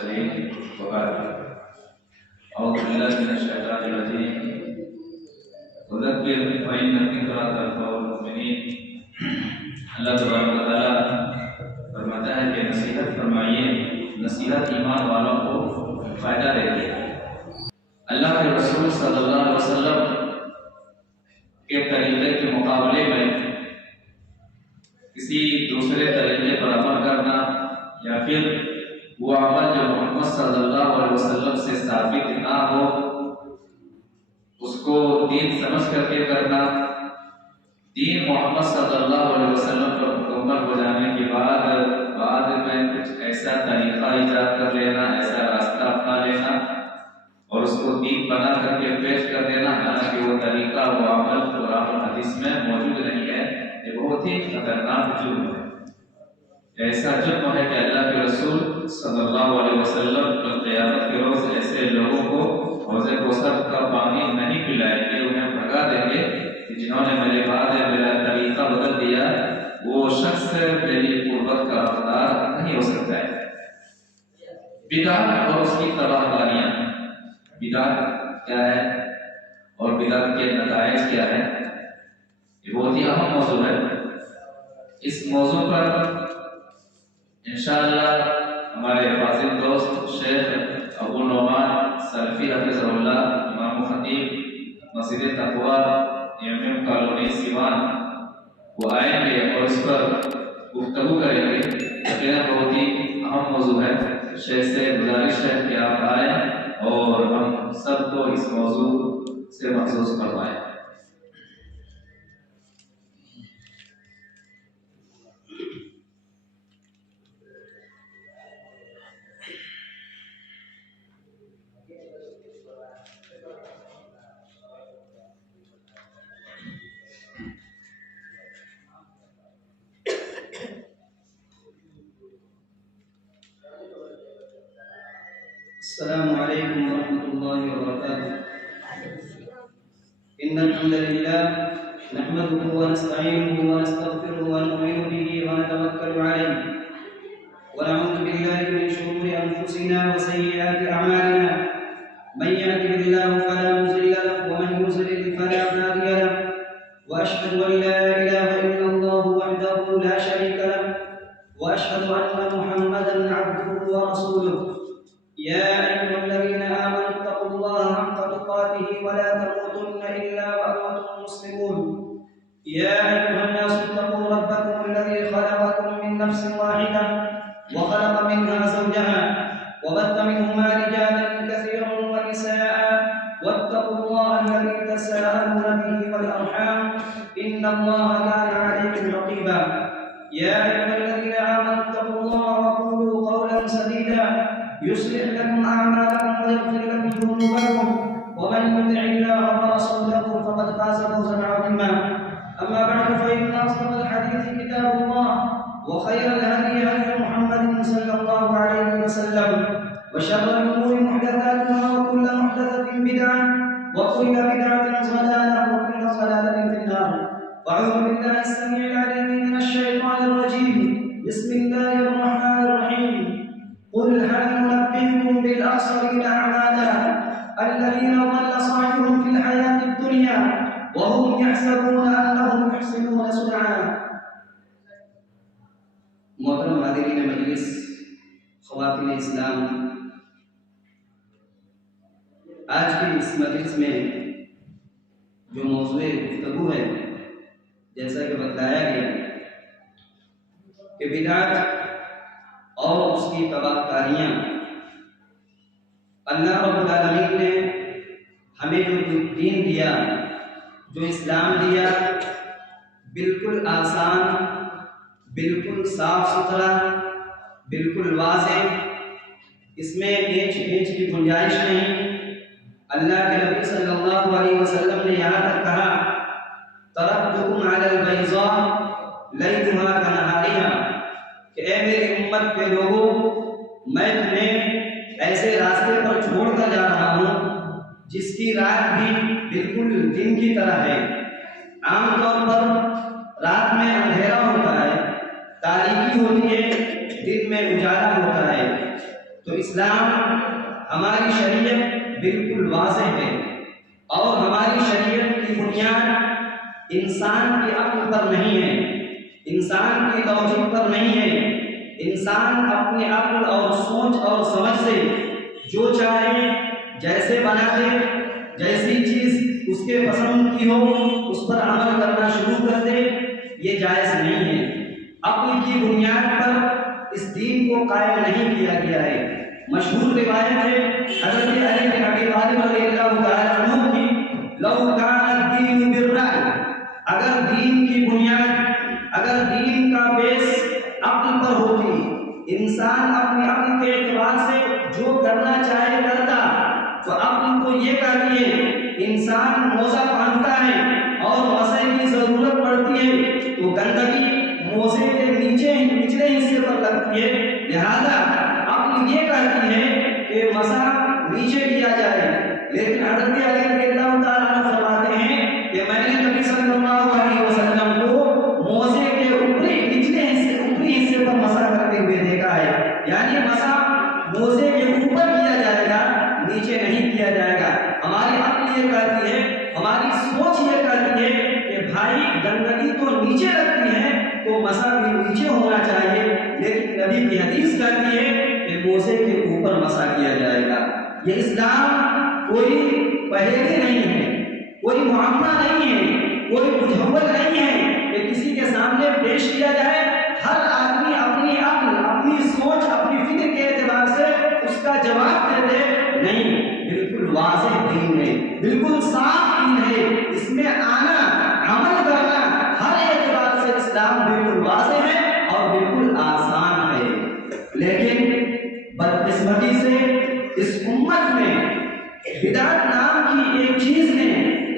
المرسلين وبعد أعوذ بالله من الشيطان الرجيم وذكر فإن الذكرى تنفع المؤمنين. اللہ تبارک و تعالیٰ فرماتا ہے کہ نصیحت فرمائیے، نصیحت ایمان والوں کو فائدہ دیتی ہے۔ اللہ کے رسول صلی اللہ علیہ وسلم کے طریقے کے مقابلے میں کسی دوسرے طریقے پر عمل کرنا یا پھر وہ عمل جو محمد صلی اللہ علیہ وسلم سے ثابت نہ ہو اس کو دین سمجھ کر کے کرنا، دین محمد صلی اللہ علیہ وسلم پر مکمل ہو جانے کے بعد میں کچھ ایسا طریقہ ایجاد کر لینا، ایسا راستہ اپنا لینا اور اس کو دین بنا کر کے پیش کر دینا، حالانکہ وہ طریقہ وہ عمل قرآن و حدیث میں موجود نہیں ہے۔ یہ بہت ہی خطرناک جرم ہے۔ ایسا جرم ہے کہ اللہ کے رسول صلی اللہ علیہ وسلم قیامت کے روز ایسے لوگوں کو حوض کوثر کا پانی نہیں پلائیں گے، انہیں بھگا دیں گے کہ جنہوں نے میرے بعد میرا طریقہ بدل دیا، وہ شخص میری قربت کا حقدار نہیں ہو سکتا ہے۔ بدعت اور اس کی تباہ کاریاں، بدعت کیا ہے اور بدعت کے نتائج کیا ہے، یہ بہت ہی اہم موضوع ہے۔ اس موضوع پر انشاءاللہ ہمارے فاضل دوست شیخ ابو نعمان سلفی حفظہ اللہ، امام و خطیب مسجد تقویٰ ایم کالونی سیوان، وہ آئیں گے اور اس پر گفتگو کریں گے۔ یقیناً بہت ہی اہم موضوع ہے۔ شیخ سے گزارش ہے کہ آپ آئیں اور ہم سب کو اس موضوع سے محظوظ کروائیں۔ السلام علیکم ورحمۃ اللہ وبرکاتہ۔ ان الحمد للہ نحمده ونستعینه ونستغفره ونؤمن به ونتوکل علیہ ونعوذ باللہ من شرور انفسنا وسیئات اعمالنا، من یهده اللہ فلا مضل له ومن یضلل فلا هادی له، واشهد ان لا اله الا اللہ وحده لا شریک له، واشهد ان محمدا عبده ورسوله۔ يا أيها الذين آمنوا اتقوا الله حق تقاته ولا تموتن إلا وأنتم مسلمون۔ يا أيها الناس اتقوا ربكم الذي خلقكم من نفس واحدة وخلق منها زوجها وبث منهما رجالا كثيرا ونساء، واتقوا الله الذي تساءلون به والأرحام إن الله كان عليكم رقيبا۔ يا أيها الذين آمنوا اتقوا الله وقولوا قولا سديدا يصلح لكم أعمالكم ويغفر لكم ذنوبكم، ومن يطع الله ورسوله فقد فاز فوزا عظيما۔ أما بعد فإن أصدق الحديث كتاب الله، وخير الهدي هدي محمد صلى الله عليه وسلم، وشر الأمور محدثاتها وكل محدثة بدعة وكل بدعة ضلالة وكل ضلالة في النار۔ أعوذ بالله السميع العليم من الشيطان الرجيم، بسم الله الرحمن الرحيم۔ قل هل ننبئكم بالأخسرين أعمالا الذين ضل سعيهم في الحياة الدنيا وهم يحسبون أنهم يحسنون صنعا۔ محترم حاضرین مجلس، خواتین اسلام، آج کی اس مجلس میں جو موضوع گفتگو ہے، جیسا کہ بتایا گیا کہ بدعت اور اس کی تباہ کاریاں، اللہ رب العالمین نے ہمیں جو دین دیا، جو اسلام دیا، بالکل آسان، بالکل صاف ستھرا، بالکل واضح، اس میں ایچ کی گنجائش نہیں۔ اللہ کے نبی صلی اللہ علیہ وسلم نے یہاں تک کہا ترکتکم علی البیضاء لیلھا کنہارھا، کہ اے میری امت کے لوگوں، میں تمہیں ایسے راستے پر چھوڑ کر جا رہا ہوں جس کی رات بھی بالکل دن کی طرح ہے۔ عام طور پر رات میں اندھیرا ہوتا ہے، تاریکی ہوتی ہے، دن میں اجالا ہوتا ہے۔ تو اسلام ہماری شریعت بالکل واضح ہے، اور ہماری شریعت کی بنیاد انسان کی عقل پر نہیں ہے، انسان کی توجہ پر نہیں ہے۔ انسان اپنی عقل اور سوچ اور سمجھ سے جو چاہے جیسے بنا دے، جیسی چیز اس کے پسند کی ہو اس پر عمل کرنا شروع کر دے، یہ جائز نہیں ہے۔ عقل کی بنیاد پر اس دین کو قائم نہیں کیا گیا ہے۔ مشہور روایت ہے حضرت علی بن ابی طالب رضی اللہ تعالی عنہ کی، لو کان الدین بالرأی، اگر دین کی بنیاد، اگر دین کا بیس عقل پر ہوتی، انسان اپنی عقل کے اعتبار سے جو کرنا چاہے کرتا، تو عقل تو یہ کہتی ہے انسان موزہ پہنتا ہے اور مسے کی ضرورت پڑتی ہے تو گندگی موزے کے نچلے حصے پر لگتی ہے، لہذا عقل یہ کہتی ہے کہ مسا نیچے کیا جائے۔ لیکن حضرت علی رضی اللہ تعالیٰ عنہ فرماتے ہیں کہ میں نے نبی صلی اللہ علیہ وسلم کو موزے کے اوپری حصے پر مسا کرتے ہوئے دیکھا ہے، یعنی مسا موزے کے اوپر کیا جائے گا، نیچے نہیں کیا جائے گا۔ ہماری عقل یہ کہتی ہے، ہماری سوچ یہ کہتی ہے کہ بھائی گندگی تو نیچے لگتی ہے تو مسا بھی نیچے ہونا چاہیے، لیکن نبی کی حدیث کہتی ہے کہ موزے کے اوپر مسا کیا جائے گا۔ یہ اسلام کوئی پہیلی نہیں ہے، کوئی معاملہ نہیں ہے، کوئی مجھول نہیں ہے کہ کسی کے سامنے پیش کیا جائے۔ ہر آدمی اپنی عقل، اپنی سوچ، اپنی فکر کے اعتبار سے اس کا جواب دے دے، نہیں، بالکل واضح دین ہے، بالکل صاف دین ہے، اس میں آنا، عمل کرنا ہر اعتبار سے اسلام بالکل واضح ہے اور بالکل آسان ہے۔ لیکن بدقسمتی سے اس امت میں بدعت نام کی ایک چیز نے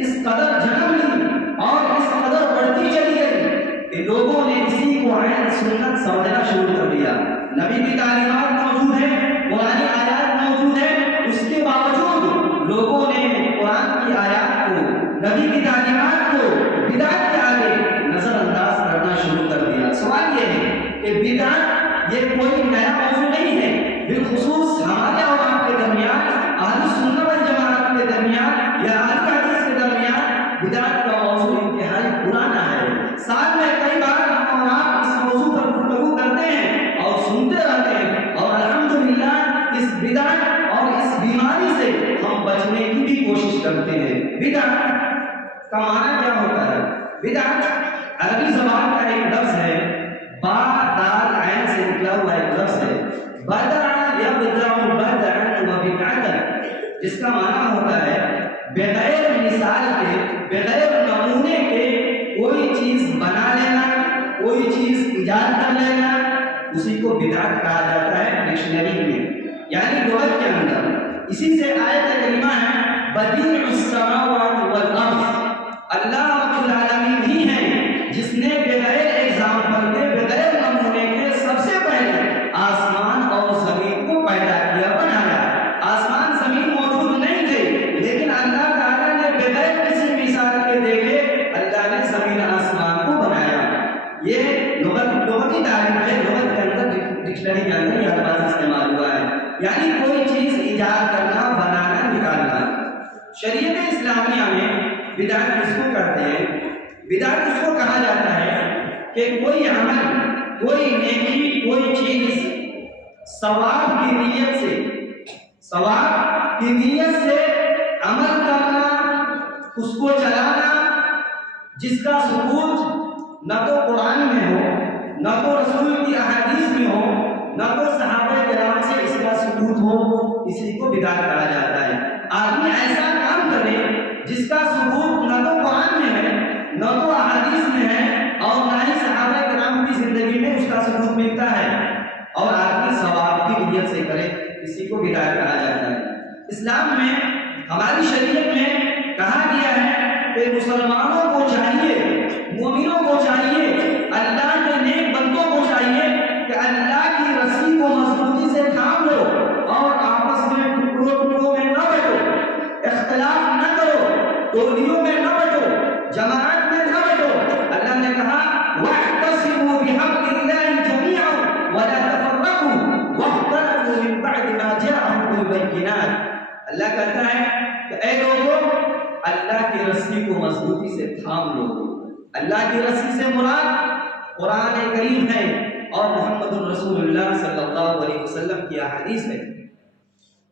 اس قدر جنم لی اور اس قدر بڑھتی چلی گئی کہ لوگوں نے اسی کو عین سنت سمجھنا شروع کر دیا۔ نبی کی تعلیمات موجود ہیں، قرآنی آیات موجود ہیں، اس کے باوجود لوگوں نے قرآن کی آیات کو، نبی کی تعلیمات کو بدعت کے آگے نظر انداز کرنا شروع کر دیا۔ سوال یہ ہے کہ بدعت یہ کوئی نیا موضوع نہیں ہے، بالخصوص ہمارے اور آپ کے درمیان، اہل سنت والجماعت کے درمیان یا اہل حدیث کے درمیان بدعت کا موضوع انتہائی پرانا ہے۔ سال میں کئی بار ہم اور آپ اس موضوع پر گفتگو کرتے ہیں اور سنتے رہتے ہیں، اور الحمدللہ اس بدعت اور اس بیماری سے ہم بچنے کی بھی کوشش کرتے ہیں۔ بدعت کا معنی کیا ہوتا ہے؟ بدعت عربی زبان کا ایک لفظ ہے، با دال عین سے نکلا ہوا ایک لفظ ہے، بدع یبدع بدعا وبدعتا، جس کا معنی ہوتا ہے بغیر مثال کے، بغیر نمونے کے کوئی چیز بنا لینا، کوئی چیز ایجاد کر لینا، اسی کو بدعت کہا جاتا ہے ڈکشنری میں، یعنی لغت کے اندر۔ اسی سے آیت کریمہ ہے بدیع السماوات والارض، اللہ رب العالمین ہی ہے جس نے بغیر ایگزامپل کے، بغیر نمونے کے سب سے پہلے آسمان اور زمین کو پیدا کیا، بنایا۔ آسمان زمین موجود نہیں تھے، لیکن اللہ تعالیٰ نے بغیر کسی مثال کے دیکھے اللہ نے زمین آسمان کو بنایا۔ یہ لغتی تعریف ہے، لغت کے اندر ڈکشنری کے اندر یہ الفاظ استعمال ہوا ہے، یعنی کوئی چیز ایجاد کرنا، بنانا، نکالنا۔ شریعت اسلامیہ میں بدعت کس کو کہتے ہیں؟ بدعت اس کو کہا جاتا ہے کہ کوئی عمل، کوئی نیکی، کوئی چیز ثواب کی نیت سے عمل کرنا، اس کو چلانا، جس کا ثبوت نہ تو قرآن میں ہو، نہ تو رسول کی احادیث میں ہو، نہ تو صحابہ کرام سے اس کا ثبوت ہو، اسی کو بدعت کہا جاتا ہے۔ آدمی ایسا کام کرے جس کا ثبوت نہ تو قرآن میں ہے، نہ تو احادیث میں ہے، اور نہ ہی صحابہ کرام کی زندگی میں اس کا ثبوت ملتا ہے، اور آدمی ثواب کی نیت سے کرے، اسی کو بدعت کہا جاتا ہے۔ اسلام میں، ہماری شریعت میں کہا گیا ہے کہ مسلمانوں کو چاہیے، مومنوں کو چاہیے، اللہ کے نیک بندوں کو چاہیے کہ اللہ کی رسی کو مضبوطی سے تھام لو اور آپس میں ٹکڑوں میں نہ بٹو، اختلاف نہ کرو، ٹولیوں میں نہ بٹو، جماعت میں نہ بٹو۔ اللہ نے کہا وَاعْتَصِمُوا بِحَبْلِ اللَّهِ جَمِيعًا وَلَا تَفَرَّقُوا وَاخْتَلَفُوا مِن بَعْدِ مَا اللہ کہتا ہے کہ اے لوگوں اللہ کی رسی کو مضبوطی سے تھام لو۔ اللہ کی رسی سے مراد قرآن کریم ہے اور محمد الرسول اللہ صلی اللہ علیہ وسلم کی احادیث ہے۔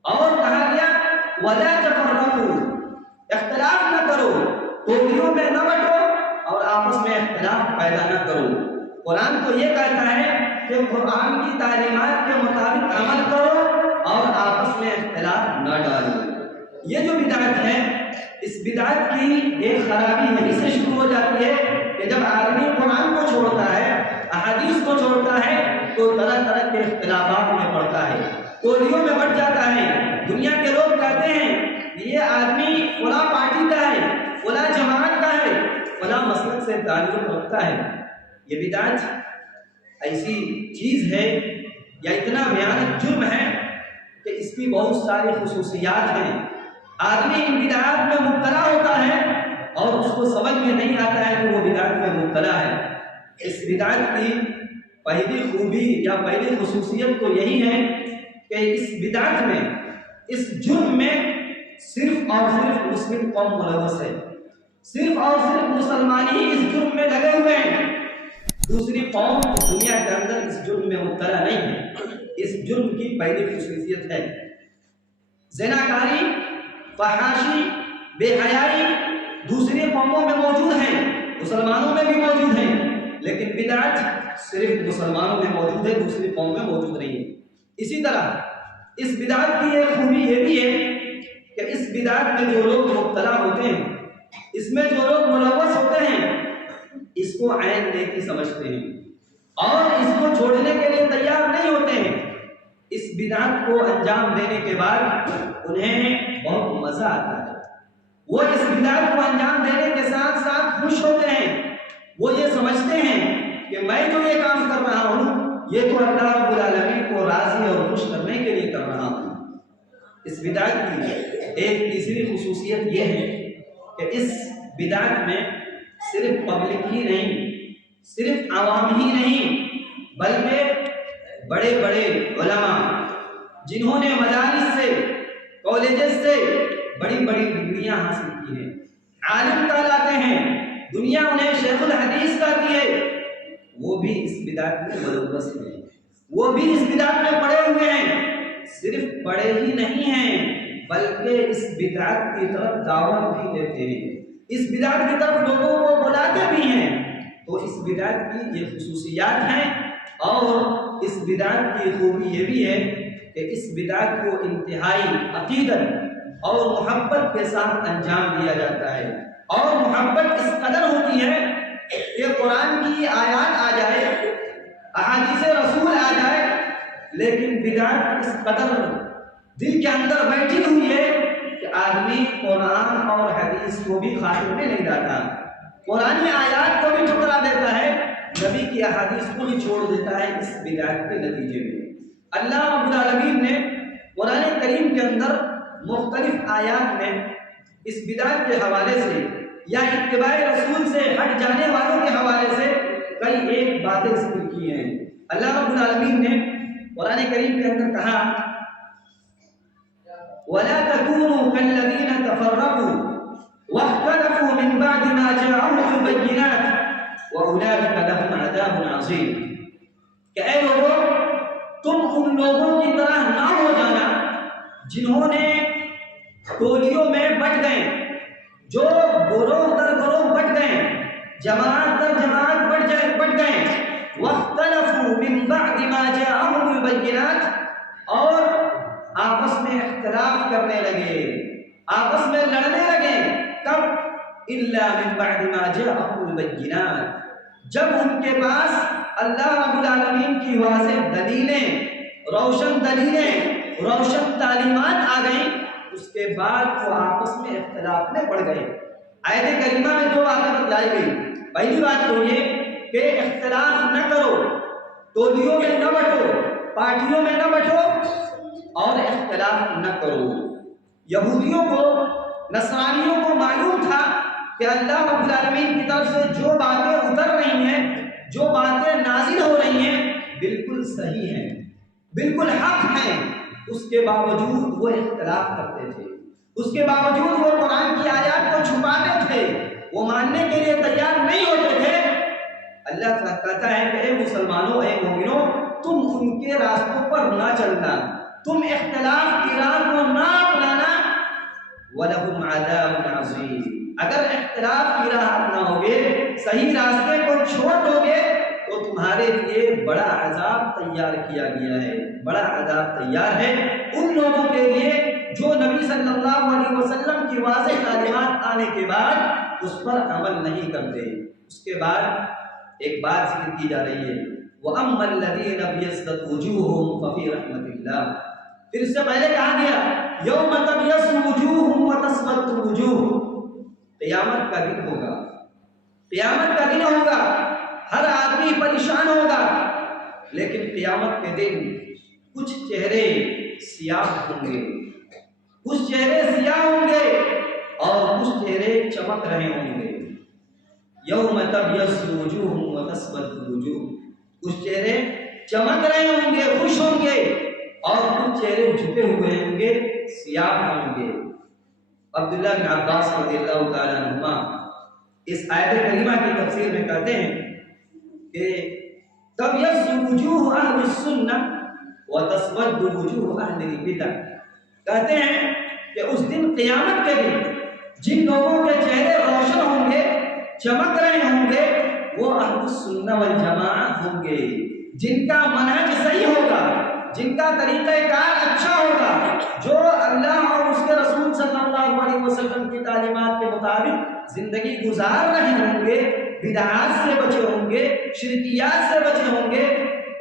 اور کہا گیا وَلَا تَفَرَّقُوا، اختلاف نہ کرو، ٹولیوں میں نہ بٹو اور آپس میں اختلاف پیدا نہ کرو۔ قرآن تو یہ کہتا ہے کہ قرآن کی تعلیمات کے مطابق عمل کرو اور آپس میں اختلاف نہ ڈالو۔ یہ جو بدعت ہے، اس بدعت کی ایک خرابی ہے، اس سے شروع ہو جاتی ہے کہ جب آدمی قرآن کو چھوڑتا ہے، احادیث کو چھوڑتا ہے، تو طرح طرح کے اختلافات میں پڑتا ہے، ٹولیوں میں بٹ جاتا ہے۔ دنیا کے لوگ کہتے ہیں یہ آدمی فلاں پارٹی کا ہے، فلاں جماعت کا ہے، فلاں مسلک سے تعلق رکھتا ہے۔ یہ بدعت ایسی چیز ہے یا اتنا بھیانک جرم ہے کہ اس کی بہت ساری خصوصیات ہیں۔ آدمی ان بدعات میں مبتلا ہوتا ہے اور اس کو سمجھ میں نہیں آتا ہے کہ وہ بدعت میں مبتلا ہے۔ اس بدعت کی پہلی خوبی یا پہلی خصوصیت تو یہی ہے کہ اس بدعت میں، اس جرم میں صرف اور صرف مسلم قوم ملوث ہے، صرف اور صرف مسلمان ہی اس جرم میں لگے ہوئے ہیں، دوسری قوم دنیا کے اندر اس جرم میں مبتلا نہیں ہے۔ اس جرم کی پہلی خصوصیت ہے زناکاری، فحاشی، بے حیائی دوسری قوموں میں موجود ہیں، مسلمانوں میں بھی موجود ہیں، لیکن بدعت صرف مسلمانوں میں موجود ہے، دوسری قوم میں موجود نہیں ہے۔ اسی طرح اس بدعت کی ایک خوبی یہ بھی ہے کہ اس بدعت میں جو لوگ مبتلا ہوتے ہیں، اس میں جو لوگ ملوث ہوتے ہیں، اس کو عین نیکی سمجھتے ہیں اور اس کو چھوڑنے کے لیے تیار نہیں ہوتے ہیں۔ اس بدعت کو انجام دینے کے بعد انہیں بہت مزہ آتا ہے، وہ اس بدعت کو انجام دینے کے ساتھ ساتھ خوش ہوتے ہیں۔ وہ یہ سمجھتے ہیں کہ میں جو یہ کام کر رہا ہوں یہ تو اللہ رب العالمین کو راضی اور خوش کرنے کے لیے کر رہا ہوں۔ اس بدعت کی ایک تیسری خصوصیت یہ ہے کہ اس بدعت میں صرف پبلک ہی نہیں، صرف عوام ہی نہیں، بلکہ بڑے بڑے علماء جنہوں نے مدارس سے، کالجز سے بڑی بڑی ڈگریاں حاصل کی ہیں، عالم کہلاتے ہیں، دنیا انہیں شیخ الحدیث کہتی ہے، وہ بھی اس بدعت میں ملوث ہیں، وہ بھی اس بدعت میں پڑے ہوئے ہیں۔ صرف پڑے ہی نہیں ہیں بلکہ اس بدعت کی طرف دعوت بھی دیتے ہیں، اس بدعت کی طرف لوگوں کو بلاتے بھی ہیں۔ تو اس بدعت کی یہ خصوصیات ہیں، اور اس بدعت کی خوبی یہ بھی ہے کہ اس بدعت کو انتہائی عقیدت اور محبت کے ساتھ انجام دیا جاتا ہے، اور محبت اس قدر ہوتی ہے کہ قرآن کی آیات آ جائے، احادیث رسول آ جائے، لیکن بدعت اس قدر دل کے اندر بیٹھی ہوئی ہے کہ آدمی قرآن اور حدیث کو بھی خاطر میں نہیں لاتا، قرآن آیات کو بھی ٹھکرا دیتا ہے، نبی کی احادیث کو بھی چھوڑ دیتا ہے۔ اس بدعت کے نتیجے میں اللہ رب العالمین نے قرآن کریم کے اندر مختلف آیات میں اس بدعت کے حوالے سے یا اتباع رسول سے ہٹ جانے والوں کے حوالے سے کئی ایک باتیں ذکر کی ہیں۔ اللہ رب العالمین نے قرآن کریم کے اندر کہا وَلَا تَكُونُوا كَالَّذِينَ تَفَرَّقُوا وَاخْتَلَفُوا مِنْ بَعْدِ مَا جَاءَهُمُ الْبَيِّنَاتُ وَأُولَٰئِكَ لَهُمْ عَذَابٌ عَظِيمٌ کہ اے لوگوں تم ان لوگوں کی طرح نہ ہو جانا جنہوں نے ٹولیوں میں بٹ گئے، جو گروہ در گروہ بٹ گئے، جماعت در جماعت بٹ گئے، وَاخْتَلَفُوا مِنْ بَعْدِ مَا جَاءَهُمُ الْبَيِّنَاتُ اور آپس میں اختلاف کرنے لگے، آپس میں لڑنے لگے۔ کب؟ إِلَّا مِنْ بَعْدِ مَا جَاءَهُمُ الْبَيِّنَاتُ جب ان کے پاس اللہ رب العالمین کی واضح دلیلیں، روشن دلیلیں، روشن تعلیمات آ گئیں، اس کے بعد وہ آپس میں اختلاف میں پڑ گئے۔ آیت کریمہ میں دو باتیں بتلائی گئی۔ پہلی بات تو یہ کہ اختلاف نہ کرو، ٹولیوں میں نہ بٹو، پارٹیوں میں نہ بٹو اور اختلاف نہ کرو۔ یہودیوں کو، نصرانیوں کو معلوم تھا کہ اللہ رب العالمین کی طرف سے جو باتیں اتر رہی ہیں، جو باتیں نازل ہو رہی ہیں، بالکل صحیح ہیں، بالکل حق ہیں، اس کے باوجود وہ اختلاف کرتے تھے، اس کے باوجود وہ قرآن کی آیات کو چھپاتے تھے، وہ ماننے کے لیے تیار نہیں ہوتے تھے۔ اللہ تعالیٰ کہتا ہے کہ اے مسلمانوں، اے مومنوں، تم ان کے راستوں پر نہ چلنا، تم اختلاف کی راہ کو نہ اپنانا، وَلَهُمْ عَذَابٌ عَظِيمٌ، اگر اختلاف کی راہ اپناؤ گے، صحیح راستے کو چھوڑ دو گے تو تمہارے لیے بڑا عذاب تیار کیا گیا ہے، بڑا عذاب تیار ہے ان لوگوں کے لیے جو نبی صلی اللہ علیہ وسلم کی واضح تعلیمات آنے کے بعد اس پر عمل نہیں کرتے۔ اس کے بعد ایک بات ذکر کی جا رہی ہے، وَأَمَّا الَّذِينَ ابْيَضَّتْ وُجُوهُهُمْ فَفِي رَحْمَةِ اللَّهِ، پھر اس سے پہلے کہا گیا يَوْمَ تَبْيَضُّ وُجُوهٌ وَتَسْوَدُّ وُجُوهٌ، قیامت کا دن ہوگا، قیامت کا دن ہوگا، ہر آدمی پریشان ہوگا، لیکن قیامت کے دن کچھ چہرے سیاہ ہوں گے، کچھ چہرے سیاہ ہوں گے اور کچھ چہرے چمک رہے ہوں گے۔ یوم تبیض وجوہ وتسود وجوہ، کچھ چہرے چمک رہے ہوں گے، خوش ہوں گے، اور کچھ چہرے جھکے ہوئے ہوں گے، سیاہ ہوں گے۔ عبداللہ بن عباس رضی اللہ تعالیٰ عنہما اس آیت کریمہ کی تفسیر میں کہتے ہیں کہ تبیض وجوہ اہل السنہ وتسود وجوہ اہل البدع، کہتے ہیں کہ اس دن، قیامت کے دن، جن لوگوں کے چہرے روشن ہوں گے، چمک رہے ہوں گے، وہ اہل السنہ والجماعہ ہوں گے، جن کا منہج صحیح ہوگا، جن کا طریقہ کار اچھا ہوگا، جو اللہ اور اس کے رسول صلی اللہ علیہ وسلم کی تعلیمات کے مطابق زندگی گزار رہے ہوں گے، بدعات سے بچے ہوں گے، شرکیات سے بچے ہوں گے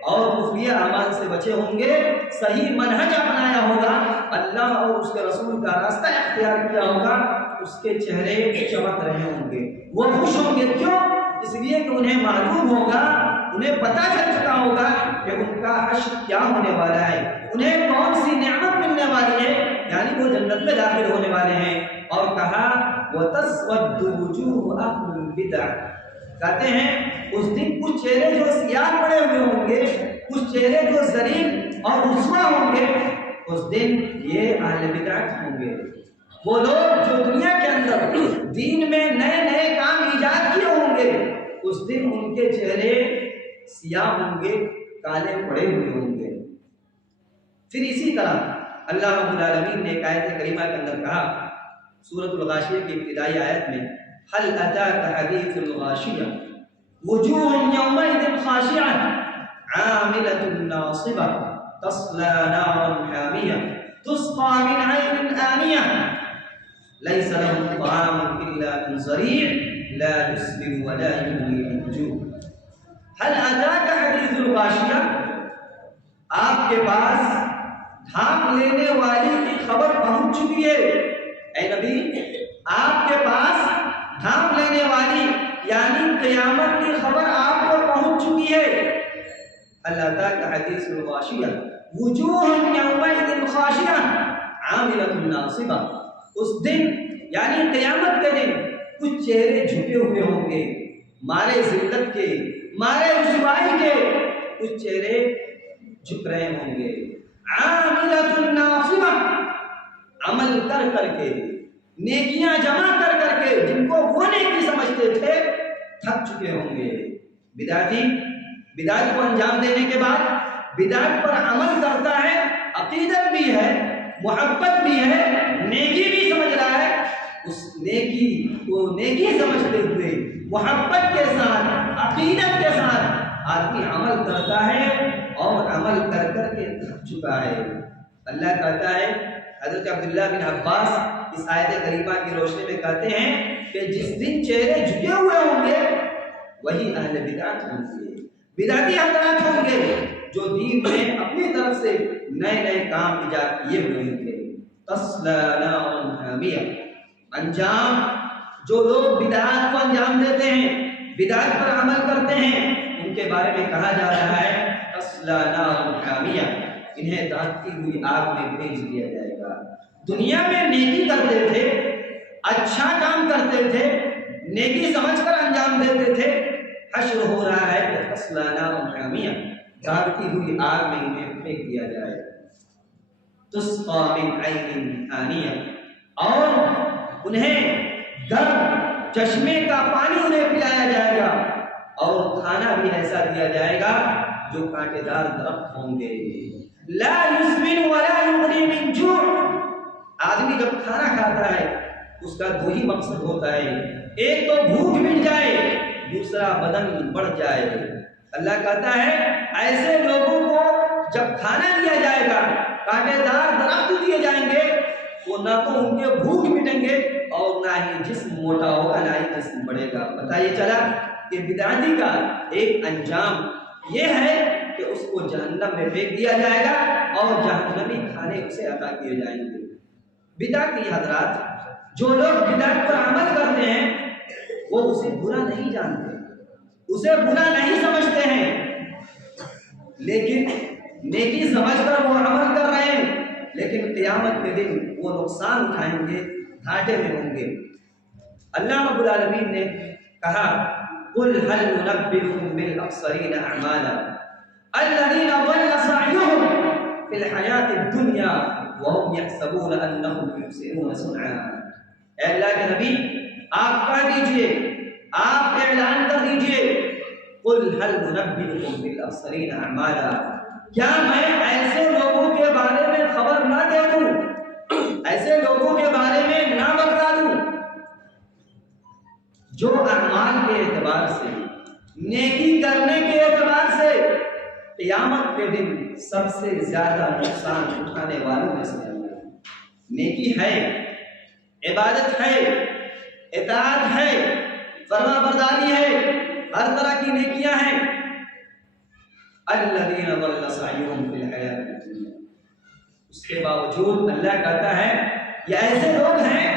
اور کفریہ اعمال سے بچے ہوں گے، صحیح منہج اپنایا ہوگا، اللہ اور اس کے رسول کا راستہ اختیار کیا ہوگا، اس کے چہرے چمک رہے ہوں گے، وہ خوش ہوں گے۔ کیوں؟ اس لیے کہ انہیں معلوم ہوگا، انہیں پتہ چل چکا ہوگا کہ ان کا حشر کیا ہونے والا ہے، انہیں کون سی نعمت ملنے والی ہے، یعنی وہ جنت میں داخل ہونے والے ہیں۔ اور کہا وَتَسْوَدُّ وُجُوهُ أَهْلُ الْبِدْعِ، کہتے ہیں اس دن کچھ چہرے جو سیاہ پڑے ہوئے ہوں گے، کچھ چہرے جو ذلیل اور رسوا ہوں گے، اس دن یہ اہل بدعت ہوں گے، وہ لوگ جو دنیا کے اندر دین میں نئے نئے کام ایجاد کیے ہوں گے، اس دن ان کے چہرے سیاہ ہوں گے، کالے پڑے ہوئے ہوں گے۔ پھر اسی طرح اللہ رب العالمین نے ایک آیت کریمہ کے اندر کہا، سورۃ الغاشیہ کی ابتدائی آیت میں، هل أتاك حديث الغاشية وجوه يومئذ خاشعة عاملة ناصبة تصلى نارا حامية تسقى من عين آنية ليس لهم طعام إلا من ضريع لا يسمن ولا يغني من جوع۔ هل أتاك حديث الغاشية، آپ کے پاس ڈھانپ لینے والی کی خبر پہنچ چکی ہے، اے نبی آپ کے پاس ڈھانپ لینے والی یعنی قیامت کی خبر آپ کو پہنچ چکی ہے۔ اللہ تعالیٰ حدیث الغاشیہ وجوہ یومئذ خاشعہ عاملۃ ناصبہ، اس دن یعنی قیامت کے دن کچھ چہرے جھکے ہوئے ہوں گے، مارے ذلت کے، مارے رسوائی کے، کچھ چہرے جھک رہے ہوں گے۔ عاملۃ ناصبہ، عمل کر کر کے، نیکیاں جمع کر کر کے، جن کو وہ نیکی سمجھتے تھے، تھک چکے ہوں گے۔ بدعتی بدعت کو انجام دینے کے بعد بدعت پر عمل کرتا ہے، عقیدت بھی ہے، محبت بھی ہے، نیکی بھی سمجھ رہا ہے، اس نیکی کو نیکی سمجھتے ہوئے محبت کے ساتھ، عقیدت کے ساتھ آدمی عمل کرتا ہے اور عمل کر کر کے تھک چکا ہے۔ اللہ کہتا ہے، حضرت عبداللہ بن عباس اس آیت کریمہ کی روشنی میں کہتے ہیں کہ جس دن چہرے جھکے ہوئے ہوں گے وہی اہل بدعت ہوں گے، بدعتی حضرات ہوں گے جو دین میں اپنی طرف سے نئے نئے کام ایجاد کیے ہوئے ہوں گے۔ تصلی نارا حامیہ، انجام جو لوگ بدعات کو انجام دیتے ہیں، بدعات پر عمل کرتے ہیں، ان کے بارے میں کہا جا رہا ہے تصلی نارا حامیہ، انہیں دہتی ہوئی آگ میں بھیج دیا جائے گا۔ دنیا میں نیکی کرتے تھے، اچھا کام کرتے تھے، نیکی سمجھ کر انجام دیتے تھے، حشر ہو رہا ہے کہ تصلی نارا حامیہ، دہتی ہوئی آگ میں انہیں پھینک دیا جائے۔ تسقى من عین آنیہ، اور انہیں گرم چشمے کا پانی انہیں پلایا جائے گا، اور کھانا بھی ایسا دیا جائے گا جو کانٹے دار درخت ہوں گے۔ لا یسمن ولا یغنی من جوع، آدمی جب کھانا کھاتا ہے اس کا دو ہی مقصد ہوتا ہے، ایک تو بھوک مٹ جائے، دوسرا بدن بڑھ جائے۔ اللہ کہتا ہے ایسے لوگوں کو جب کھانا دیا جائے گا، کانٹے دار درخت دیے جائیں گے، وہ نہ تو ان کے بھوک مٹیں گے اور نہ ہی جسم موٹا ہوگا، نہ ہی جسم بڑھے گا۔ پتہ یہ چلا کہ بدعتی کا ایک انجام یہ ہے کہ اس کو جہنم میں پھینک دیا جائے گا اور جہنمی کھانے اسے عطا کیے جائیں گے۔ بدعتی حضرات، جو لوگ بدعت پر عمل کرتے ہیں وہ اسے برا نہیں جانتے، اسے برا نہیں سمجھتے ہیں، لیکن نیکی سمجھ کر وہ عمل کر رہے ہیں، لیکن قیامت کے دن وہ نقصان اٹھائیں گے، گھاٹے میں ہوں گے۔ اللہ رب العالمین نے کہا قل هل ننبئكم بالاخسرین اعمالا الذین ضل سعیهم فی الحیاۃ الدنیا وهم يحسبون انهم يحسنون صنعا۔ اے اللہ کے نبی، آپ کہہ دیجئے، آپ اعلان کر دیجئے، قل هل ننبئكم بالاخسرین اعمالا، کیا میں ایسے لوگوں کے بارے میں خبر نہ دے دوں، ایسے لوگوں کے بارے میں نہ بتلا دوں جو اعمال کے اعتبار سے، نیکی کرنے کے اعتبار سے قیامت کے دن سب سے زیادہ نقصان اٹھانے والوں میں سے ہوں گے۔ نیکی ہے، عبادت ہے، اطاعت ہے، فرما برداری ہے، ہر طرح کی نیکیاں ہیں۔ الذین ضل سعیهم فی الحیاۃ الدنیا، اس کے باوجود اللہ کہتا ہے یہ ایسے لوگ ہیں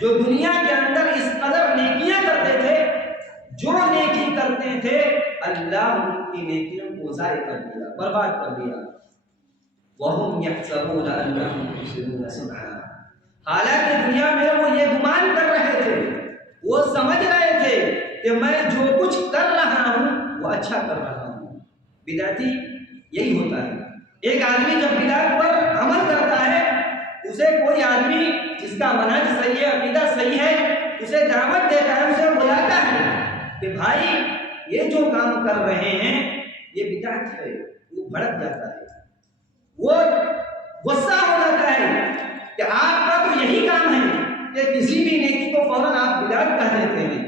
جو دنیا کے اندر اس قدر نیکیاں کرتے تھے، جو نیکی کرتے تھے اللہ ان کی نیکیوں کو ضائع کر دیا، برباد کر دیا۔ وَهُمْ يَحْسَبُونَ أَنَّهُمْ يُحْسِنُونَ صُنْعًا، حالانکہ دنیا میں وہ یہ گمان کر رہے تھے، وہ سمجھ رہے تھے کہ میں جو کچھ کر رہا ہوں وہ اچھا کر رہا ہوں۔ بدعتی یہی ہوتا ہے، ایک آدمی جب بدعت پر عمل کرتا ہے، اسے کوئی آدمی جس کا منہج صحیح ہے، عقیدہ صحیح ہے، اسے دعوت دیتا ہے، اسے بلاتا ہے کہ بھائی یہ جو کام کر رہے ہیں یہ بدعت ہے، وہ بھڑک جاتا ہے، وہ غصہ ہو جاتا ہے کہ آپ کا تو یہی کام ہے کہ کسی بھی نیکی کو فوراً آپ بدعت کہہ دیتے ہیں،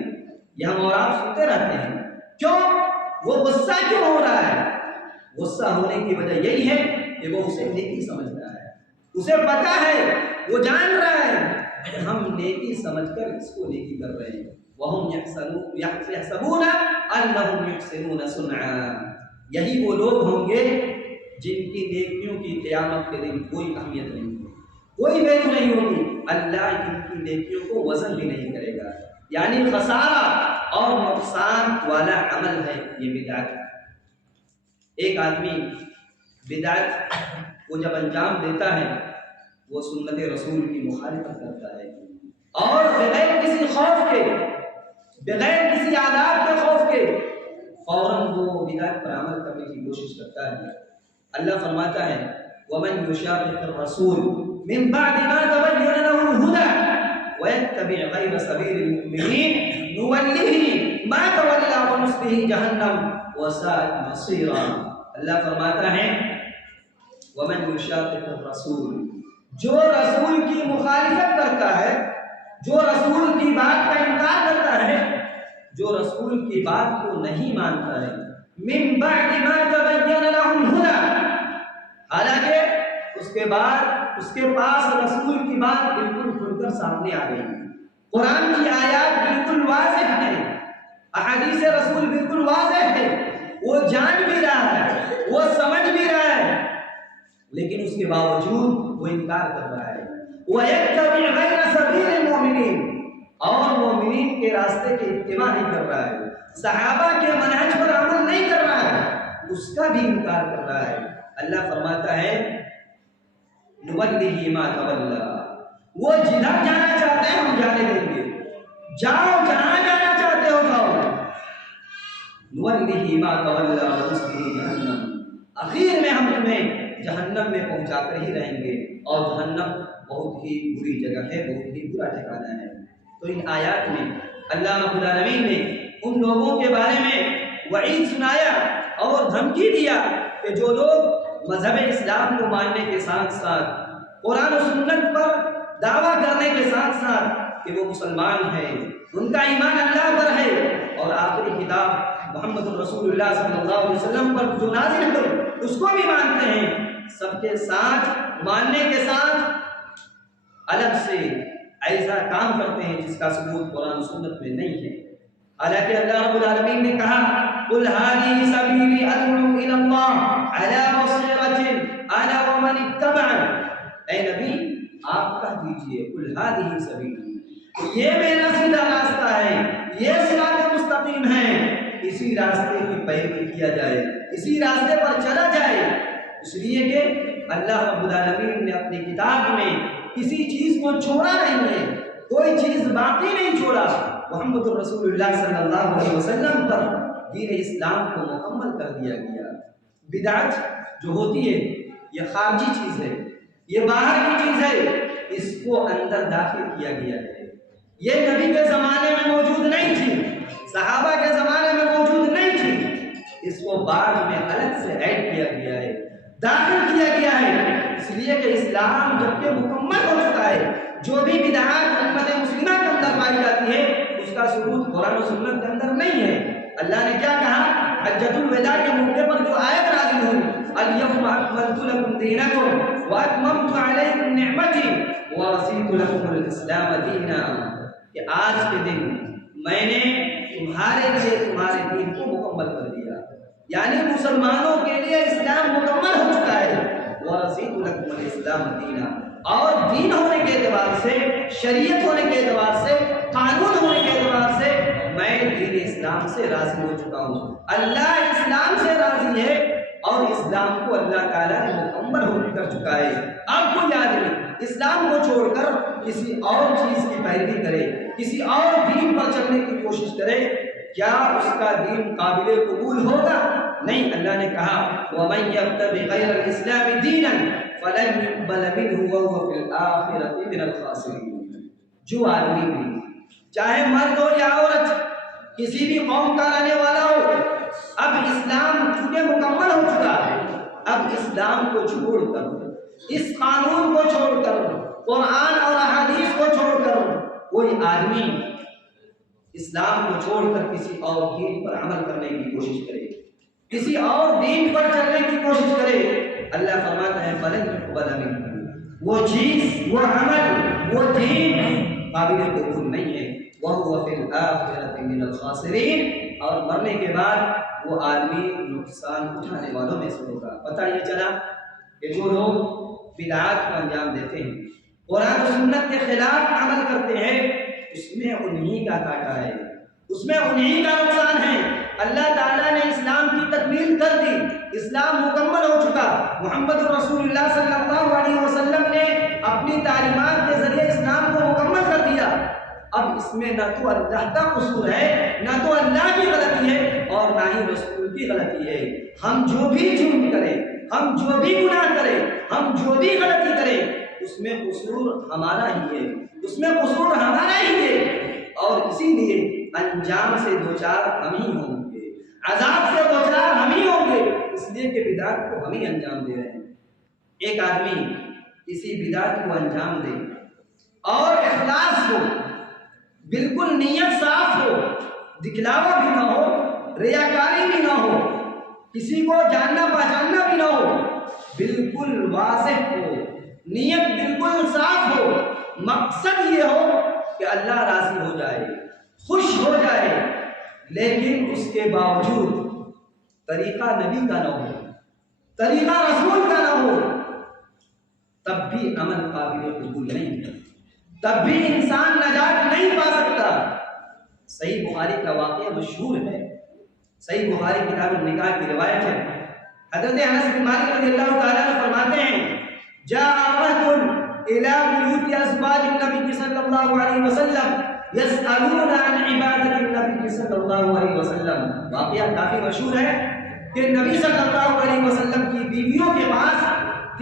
یہ ہم اور آپ سنتے رہتے ہیں۔ کیوں؟ وہ غصہ کیوں ہو رہا ہے؟ غصہ ہونے کی وجہ یہی ہے کہ وہ اسے نیکی سمجھتا ہے، اسے پتا ہے، وہ جان رہا ہے کہ ہم نیکی سمجھ کر اس کو نیکی کر رہے ہیں۔ وَهُمْ يَحْسَبُونَ أَنَّهُمْ يُحْسِنُونَ صُنْعًا، یہی وہ لوگ ہوں گے جن کی نیکیوں کی قیامت کے دن کوئی اہمیت نہیں ہوگی، کوئی ویلیو نہیں ہوگی، اللہ ان کی نیکیوں کو وزن بھی نہیں کرے گا۔ یعنی خسارہ اور نقصان والا عمل ہے یہ بدعت۔ ایک آدمی بدعت کو جب انجام دیتا ہے وہ سنت رسول کی مخالفت کرتا ہے اور بغیر کسی خوف کے، بغیر کسی آداب کے خوف کے فوراً وہ بدعت پر عمل کرنے کی کوشش کرتا ہے۔ اللہ فرماتا ہے وَمَن يُشَاقِقِ الرَّسُولَ مِن بَعْدِ مَا تَبَيَّنَ لَهُ الْهُدَىٰ وَيَتَّبِعْ غَيْرَ سَبِيلِ الْمُؤْمِنِينَ نُوَلِّهِ مَا تَوَلَّىٰ وَنُصْلِهِ جَهَنَّمَ وَسَاءَتْ مَصِيرًا۔ اللہ فرماتا ہے وَمَن يُشَاقِقِ الرَّسُولَ، جو رسول کی مخالفت کرتا ہے، جو رسول کی بات کا انکار کرتا ہے، جو رسول کی بات کو نہیں مانتا ہے، من بعد ما تبین له الهدى، حالانکہ اس کے بعد اس کے پاس رسول کی بات بالکل کھل کر سامنے آ گئی، قرآن کی آیات بالکل واضح ہے، احادیث رسول بالکل واضح ہے، وہ جان بھی رہا ہے، وہ سمجھ بھی رہا ہے، لیکن اس کے باوجود وہ انکار کر رہا ہے۔ وَيَتَّبِعْ غَيْرَ سَبِيلِ الْمُؤْمِنِينَ، اور مومنین کے راستے کی اتباع نہیں کر رہا ہے، صحابہ کے منہج پر عمل نہیں کر رہا ہے، اس کا بھی انکار کر رہا ہے۔ اللہ فرماتا ہے نُوَلِّهِ مَا تَوَلَّىٰ، وہ جدھر جانا چاہتے ہیں ہم جانے دیں گے، جاؤ جہاں جانا چاہتے ہو جاؤ۔ نُوَلِّهِ مَا تَوَلَّىٰ وَنُصْلِهِ جَهَنَّمَ، آخر میں ہم تمہیں جہنم میں پہنچا کر ہی رہیں گے، اور جہنم بہت ہی بری جگہ ہے، بہت ہی برا ٹھکانہ ہے۔ تو ان آیات میں اللہ رب العالمین نے ان لوگوں کے بارے میں وعید سنایا اور دھمکی دیا کہ جو لوگ مذہب اسلام کو ماننے کے ساتھ ساتھ قرآن و سنت پر دعویٰ کرنے کے ساتھ ساتھ کہ وہ مسلمان ہیں، ان کا ایمان اللہ پر ہے، اور آخری کتاب محمد الرسول اللہ صلی اللہ علیہ وسلم پر جو نازل ہوئی اس کو بھی مانتے ہیں، سب کے ساتھ ماننے کے ساتھ الگ سے ایسا کام کرتے ہیں جس کا ثبوت قرآن و سنت میں نہیں ہے۔ حالانکہ اللہ رب العالمین نے کہا قُلْ هَٰذِهِ سَبِيلِي أَدْعُو إِلَى اللَّهِ عَلَىٰ بَصِيرَةٍ أَنَا وَمَنِ اتَّبَعَنِ۔ اے نبی آپ کہہ دیجئے قُلْ هَٰذِهِ سَبِيلِي، یہ میرا سیدھا راستہ ہے، یہ صراط مستقیم ہے، اسی راستے کی پیروی کیا جائے، اسی راستے پر چلا جائے، اس لیے کہ اللہ رب العالمین نے اپنی کتاب میں کسی چیز کو چھوڑا نہیں ہے، کوئی چیز باقی نہیں چھوڑا۔ محمد الرسول اللہ صلی اللہ علیہ وسلم پر دین اسلام کو مکمل کر دیا گیا۔ بدعت جو ہوتی ہے یہ خارجی چیز ہے، یہ باہر کی چیز ہے، اس کو اندر داخل کیا گیا ہے۔ یہ نبی کے زمانے میں موجود نہیں تھی، صحابہ کے زمانے میں موجود نہیں تھی، اس کو بعد میں الگ سے ایڈ کیا گیا ہے، داخل کیا گیا ہے، اس لیے کہ اسلام جب کہ مکمل ہو چکا ہے، جو بھی بدعات امت مسلمہ کے اندر پائی جاتی ہے اس کا ثبوت قرآن و سنت کے اندر نہیں ہے۔ اللہ نے کیا کہا؟ حجۃ الوداع کے موقع پر جو آیت نازل ہوئی اليوم اکملت لکم دینکم واتممت علیکم نعمتی ورضیت لکم الاسلام دینا، کہ آج کے دن میں نے تمہارے لیے تمہارے دین کو مکمل کر دیا، یعنی مسلمانوں کے لیے اسلام مکمل ہو چکا ہے۔ ورضیت لکم الاسلام دینا، اور دین ہونے کے اعتبار سے، شریعت ہونے کے اعتبار سے، قانون ہونے کے اعتبار سے میں دین اسلام سے راضی ہو چکا ہوں۔ اللہ اسلام سے راضی ہے اور اسلام کو اللہ تعالیٰ نے مکمل ہو کر چکا ہے۔ اب کوئی آدمی اسلام کو چھوڑ کر کسی اور چیز کی پیروی کرے، کسی اور دین پر چلنے کی کوشش کرے، کیا اس کا دین قابل قبول ہوگا؟ نہیں، اللہ نے کہا وَمَن يَبْتَغِ غَيْرَ الْإِسْلَامِ دِينًا فَلَن يُقْبَلَ مِنْهُ وَهُوَ فِي الْآخِرَةِ مِنَ الْخَاسِرِينَ۔ جو آدمی بھی چاہے مرد ہو یا عورت، کسی بھی قوم کا رہنے والا ہو، اب اسلام چونکہ مکمل ہو چکا ہے، اب اسلام کو چھوڑ کر، اس قانون کو چھوڑ کر، قرآن اور احادیث کو چھوڑ کر کوئی آدمی اسلام کو چھوڑ کر کسی اور دین پر عمل کرنے کی کوشش کرے، کسی اور دین پر چلنے کی کوشش کرے، اللہ فرماتا ہے فَلَن يُقْبَلَ مِنْهُ، وہ چیز، وہ عمل، وہ دین قابل قبول نہیں ہے۔ وَهُوَ فِي الْآخِرَةِ مِنَ الْخَاسِرِينَ، اور مرنے کے بعد وہ آدمی نقصان اٹھانے والوں میں سے ہوگا۔ پتہ یہ چلا کہ جو لوگ بدعات کو انجام دیتے ہیں، قرآن و سنت کے خلاف عمل کرتے ہیں، اس میں انہی کا کاٹا ہے، اس میں انہی کا نقصان ہے۔ اللہ تعالیٰ نے اسلام کی تکمیل کر دی، اسلام مکمل ہو چکا، محمد الرسول اللہ صلی اللہ علیہ وسلم نے اپنی تعلیمات کے ذریعے اسلام کو مکمل کر دیا۔ اب اس میں نہ تو اللہ کا قصور ہے، نہ تو اللہ کی غلطی ہے، اور نہ ہی رسول کی غلطی ہے۔ ہم جو بھی جرم کریں، ہم جو بھی گناہ کریں، ہم جو بھی غلطی کریں، اس میں قصور ہمارا ہی ہے، اس میں قصور ہمارا ہی ہے، اور اسی لیے انجام سے دوچار ہم ہی ہوں گے، عذاب سے دوچار ہم ہی ہوں گے، اس لیے کہ بدعت کو ہم ہی انجام دے رہے ہیں۔ ایک آدمی کسی بدعت کو انجام دے اور اخلاص ہو، بالکل نیت صاف ہو، دکھلاوا بھی نہ ہو، ریاکاری بھی نہ ہو، کسی کو جاننا پہچاننا بھی نہ ہو، بالکل واضح ہو، نیت بالکل صاف ہو، مقصد یہ ہو کہ اللہ راضی ہو جائے، خوش ہو جائے، لیکن اس کے باوجود طریقہ نبی کا نہ ہو، طریقہ رسول کا نہ ہو، تب بھی عمل قابل قبول نہیں ہے، تب بھی انسان نجات نہیں پا سکتا۔ صحیح بخاری کا واقعہ مشہور ہے، صحیح بخاری کتاب النکاح کی روایت ہے، حضرت انس بن مالک رضی اللہ تعالیٰ عنہ فرماتے ہیں جاء رجل الى بیوت ازواج النبی صلی اللہ علیہ وسلم یسألون عن عبادت النبی صلی اللہ علیہ وسلم۔ واقعہ کافی مشہور ہے کہ نبی صلی اللہ علیہ وسلم کی بیویوں کے پاس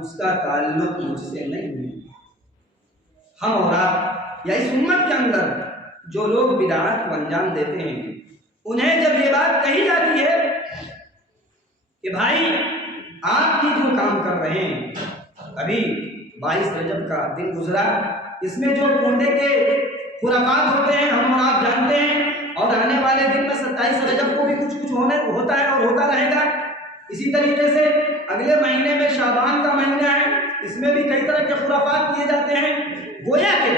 اس کا تعلق مجھ سے نہیں ہے۔ ہم اور آپ یا اس امت کے اندر جو لوگ بدعات کو انجام دیتے ہیں، انہیں جب یہ بات کہی جاتی ہے کہ بھائی آپ کی جو کام کر رہے ہیں، ابھی 22 رجب کا دن گزرا، اس میں جو کنڈے کے خرافات ہوتے ہیں ہم اور آپ جانتے ہیں، اور آنے والے دن میں 27 رجب کو بھی کچھ ہوتا ہے اور ہوتا رہے گا۔ اسی طریقے سے اگلے مہینے میں شعبان کا مہینہ ہے، اس میں بھی کئی طرح کے خرافات کیے جاتے ہیں۔ گویا کہ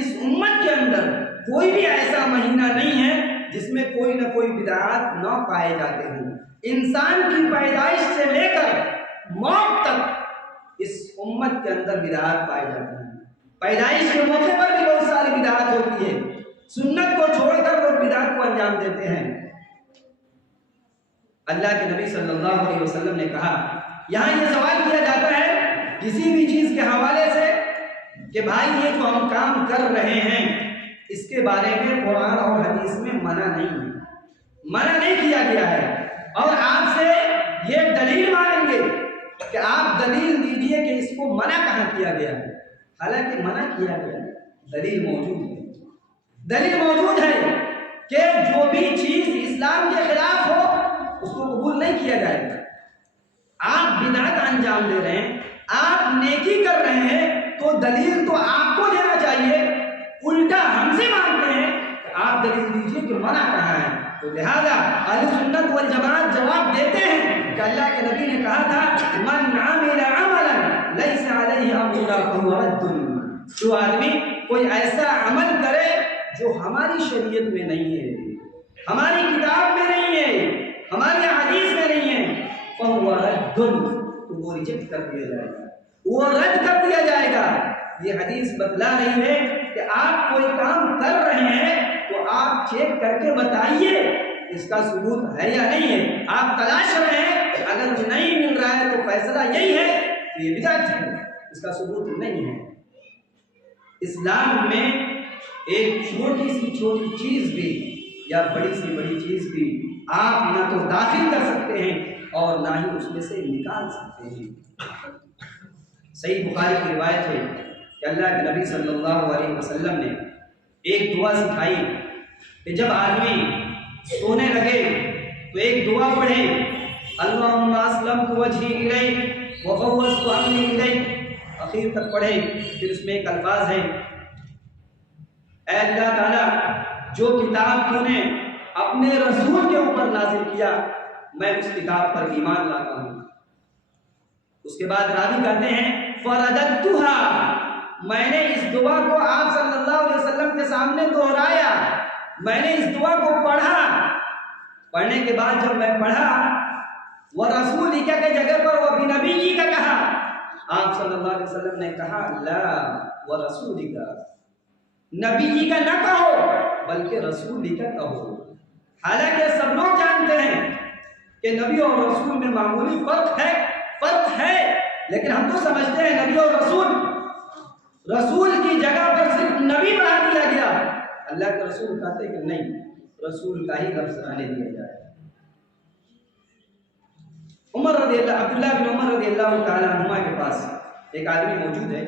اس امت کے اندر کوئی بھی ایسا مہینہ نہیں ہے جس میں کوئی نہ کوئی بدعات نہ پائے جاتے ہوں۔ انسان کی پیدائش سے لے کر موت تک اس امت کے اندر بدعات پائے جاتے ہیں۔ پیدائش کے موقع پر بھی بہت ساری بدعات ہوتی ہے، سنت کو چھوڑ کر لوگ بدعات کو انجام دیتے ہیں۔ اللہ کے نبی صلی اللہ علیہ وسلم نے کہا، یہاں یہ سوال کیا جاتا ہے کسی بھی چیز کے حوالے سے کہ بھائی یہ جو ہم کام کر رہے ہیں اس کے بارے میں قرآن اور حدیث میں منع نہیں کیا گیا ہے، اور آپ سے یہ دلیل مانیں گے کہ آپ دلیل دیجئے کہ اس کو منع کہاں کیا گیا ہے۔ حالانکہ منع کیا گیا ہے، دلیل موجود ہے کہ جو بھی چیز اسلام کے خلاف ہو اس کو قبول نہیں کیا جائے گا۔ آپ بدعت انجام دے رہے ہیں، آپ نیکی کر رہے ہیں، تو دلیل تو آپ کو دینا چاہیے، الٹا ہم سے مانگتے ہیں کہ آپ دلیل دیجئے کہ منع کہاں ہے۔ تو لہذا اہل سنت والجماعت جواب دیتے ہیں کہ اللہ کے نبی نے کہا تھا، من عمل عملا لیس علیہ امرنا فہو رد۔ جو آدمی کوئی ایسا عمل کرے جو ہماری شریعت میں نہیں ہے، ہماری کتاب میں نہیں ہے، ہماری حدیث میں نہیں ہے، فہو رد، تو وہ ریجیکٹ کر دیا جائے گا، وہ رد کر دیا جائے گا۔ یہ حدیث بتلا رہی ہے کہ آپ کوئی کام کر رہے ہیں تو آپ چیک کر کے بتائیے اس کا ثبوت ہے یا نہیں ہے۔ آپ تلاش رہے ہیں، اگر نہیں مل رہا ہے تو فیصلہ یہی ہے کہ یہ بدعت ہے، اس کا ثبوت نہیں ہے۔ اسلام میں ایک چھوٹی سی چیز بھی یا بڑی سی بڑی چیز بھی آپ نہ تو داخل کر سکتے ہیں اور نہ ہی اس میں سے نکال سکتے ہیں۔ صحیح بخاری کی روایت ہے کہ اللہ کے نبی صلی اللہ علیہ وسلم نے ایک دعا سکھائی کہ جب آدمی سونے لگے تو ایک دعا پڑھے، اللہم اسلمت وجہی الیک وفوضت امری الیک، اخیر تک پڑھے۔ پھر اس میں ایک الفاظ ہے، اے اللہ تعالیٰ جو کتاب تو نے اپنے رسول کے اوپر نازل کیا میں اس کتاب پر ایمان لاتا ہوں۔ اس کے بعد راوی کہتے ہیں فرددتها، میں نے اس دعا کو آپ صلی اللہ علیہ وسلم کے سامنے دہرایا، میں نے اس دعا کو پڑھا، پڑھنے کے بعد جب میں پڑھا وَرَسُولِكَ کے جگہ پر وَبِنَبِيِّكَ کا کہا، آپ صلی اللہ علیہ وسلم نے کہا لا وَرَسُولِكَ، نبی کا نہ کہو بلکہ رسول کا کہو۔ حالانکہ سب لوگ جانتے ہیں کہ نبی اور رسول میں معمولی فرق ہے، لیکن ہم تو سمجھتے ہیں نبی اور رسول کی جگہ پر صرف نبی بنا دیا گیا، اللہ کے رسول کہتے کہ نہیں، رسول کا ہی لفظ آنے دیا جائے۔ عبداللہ بن عمر رضی اللہ تعالیٰ عنہما کے پاس ایک آدمی موجود ہے،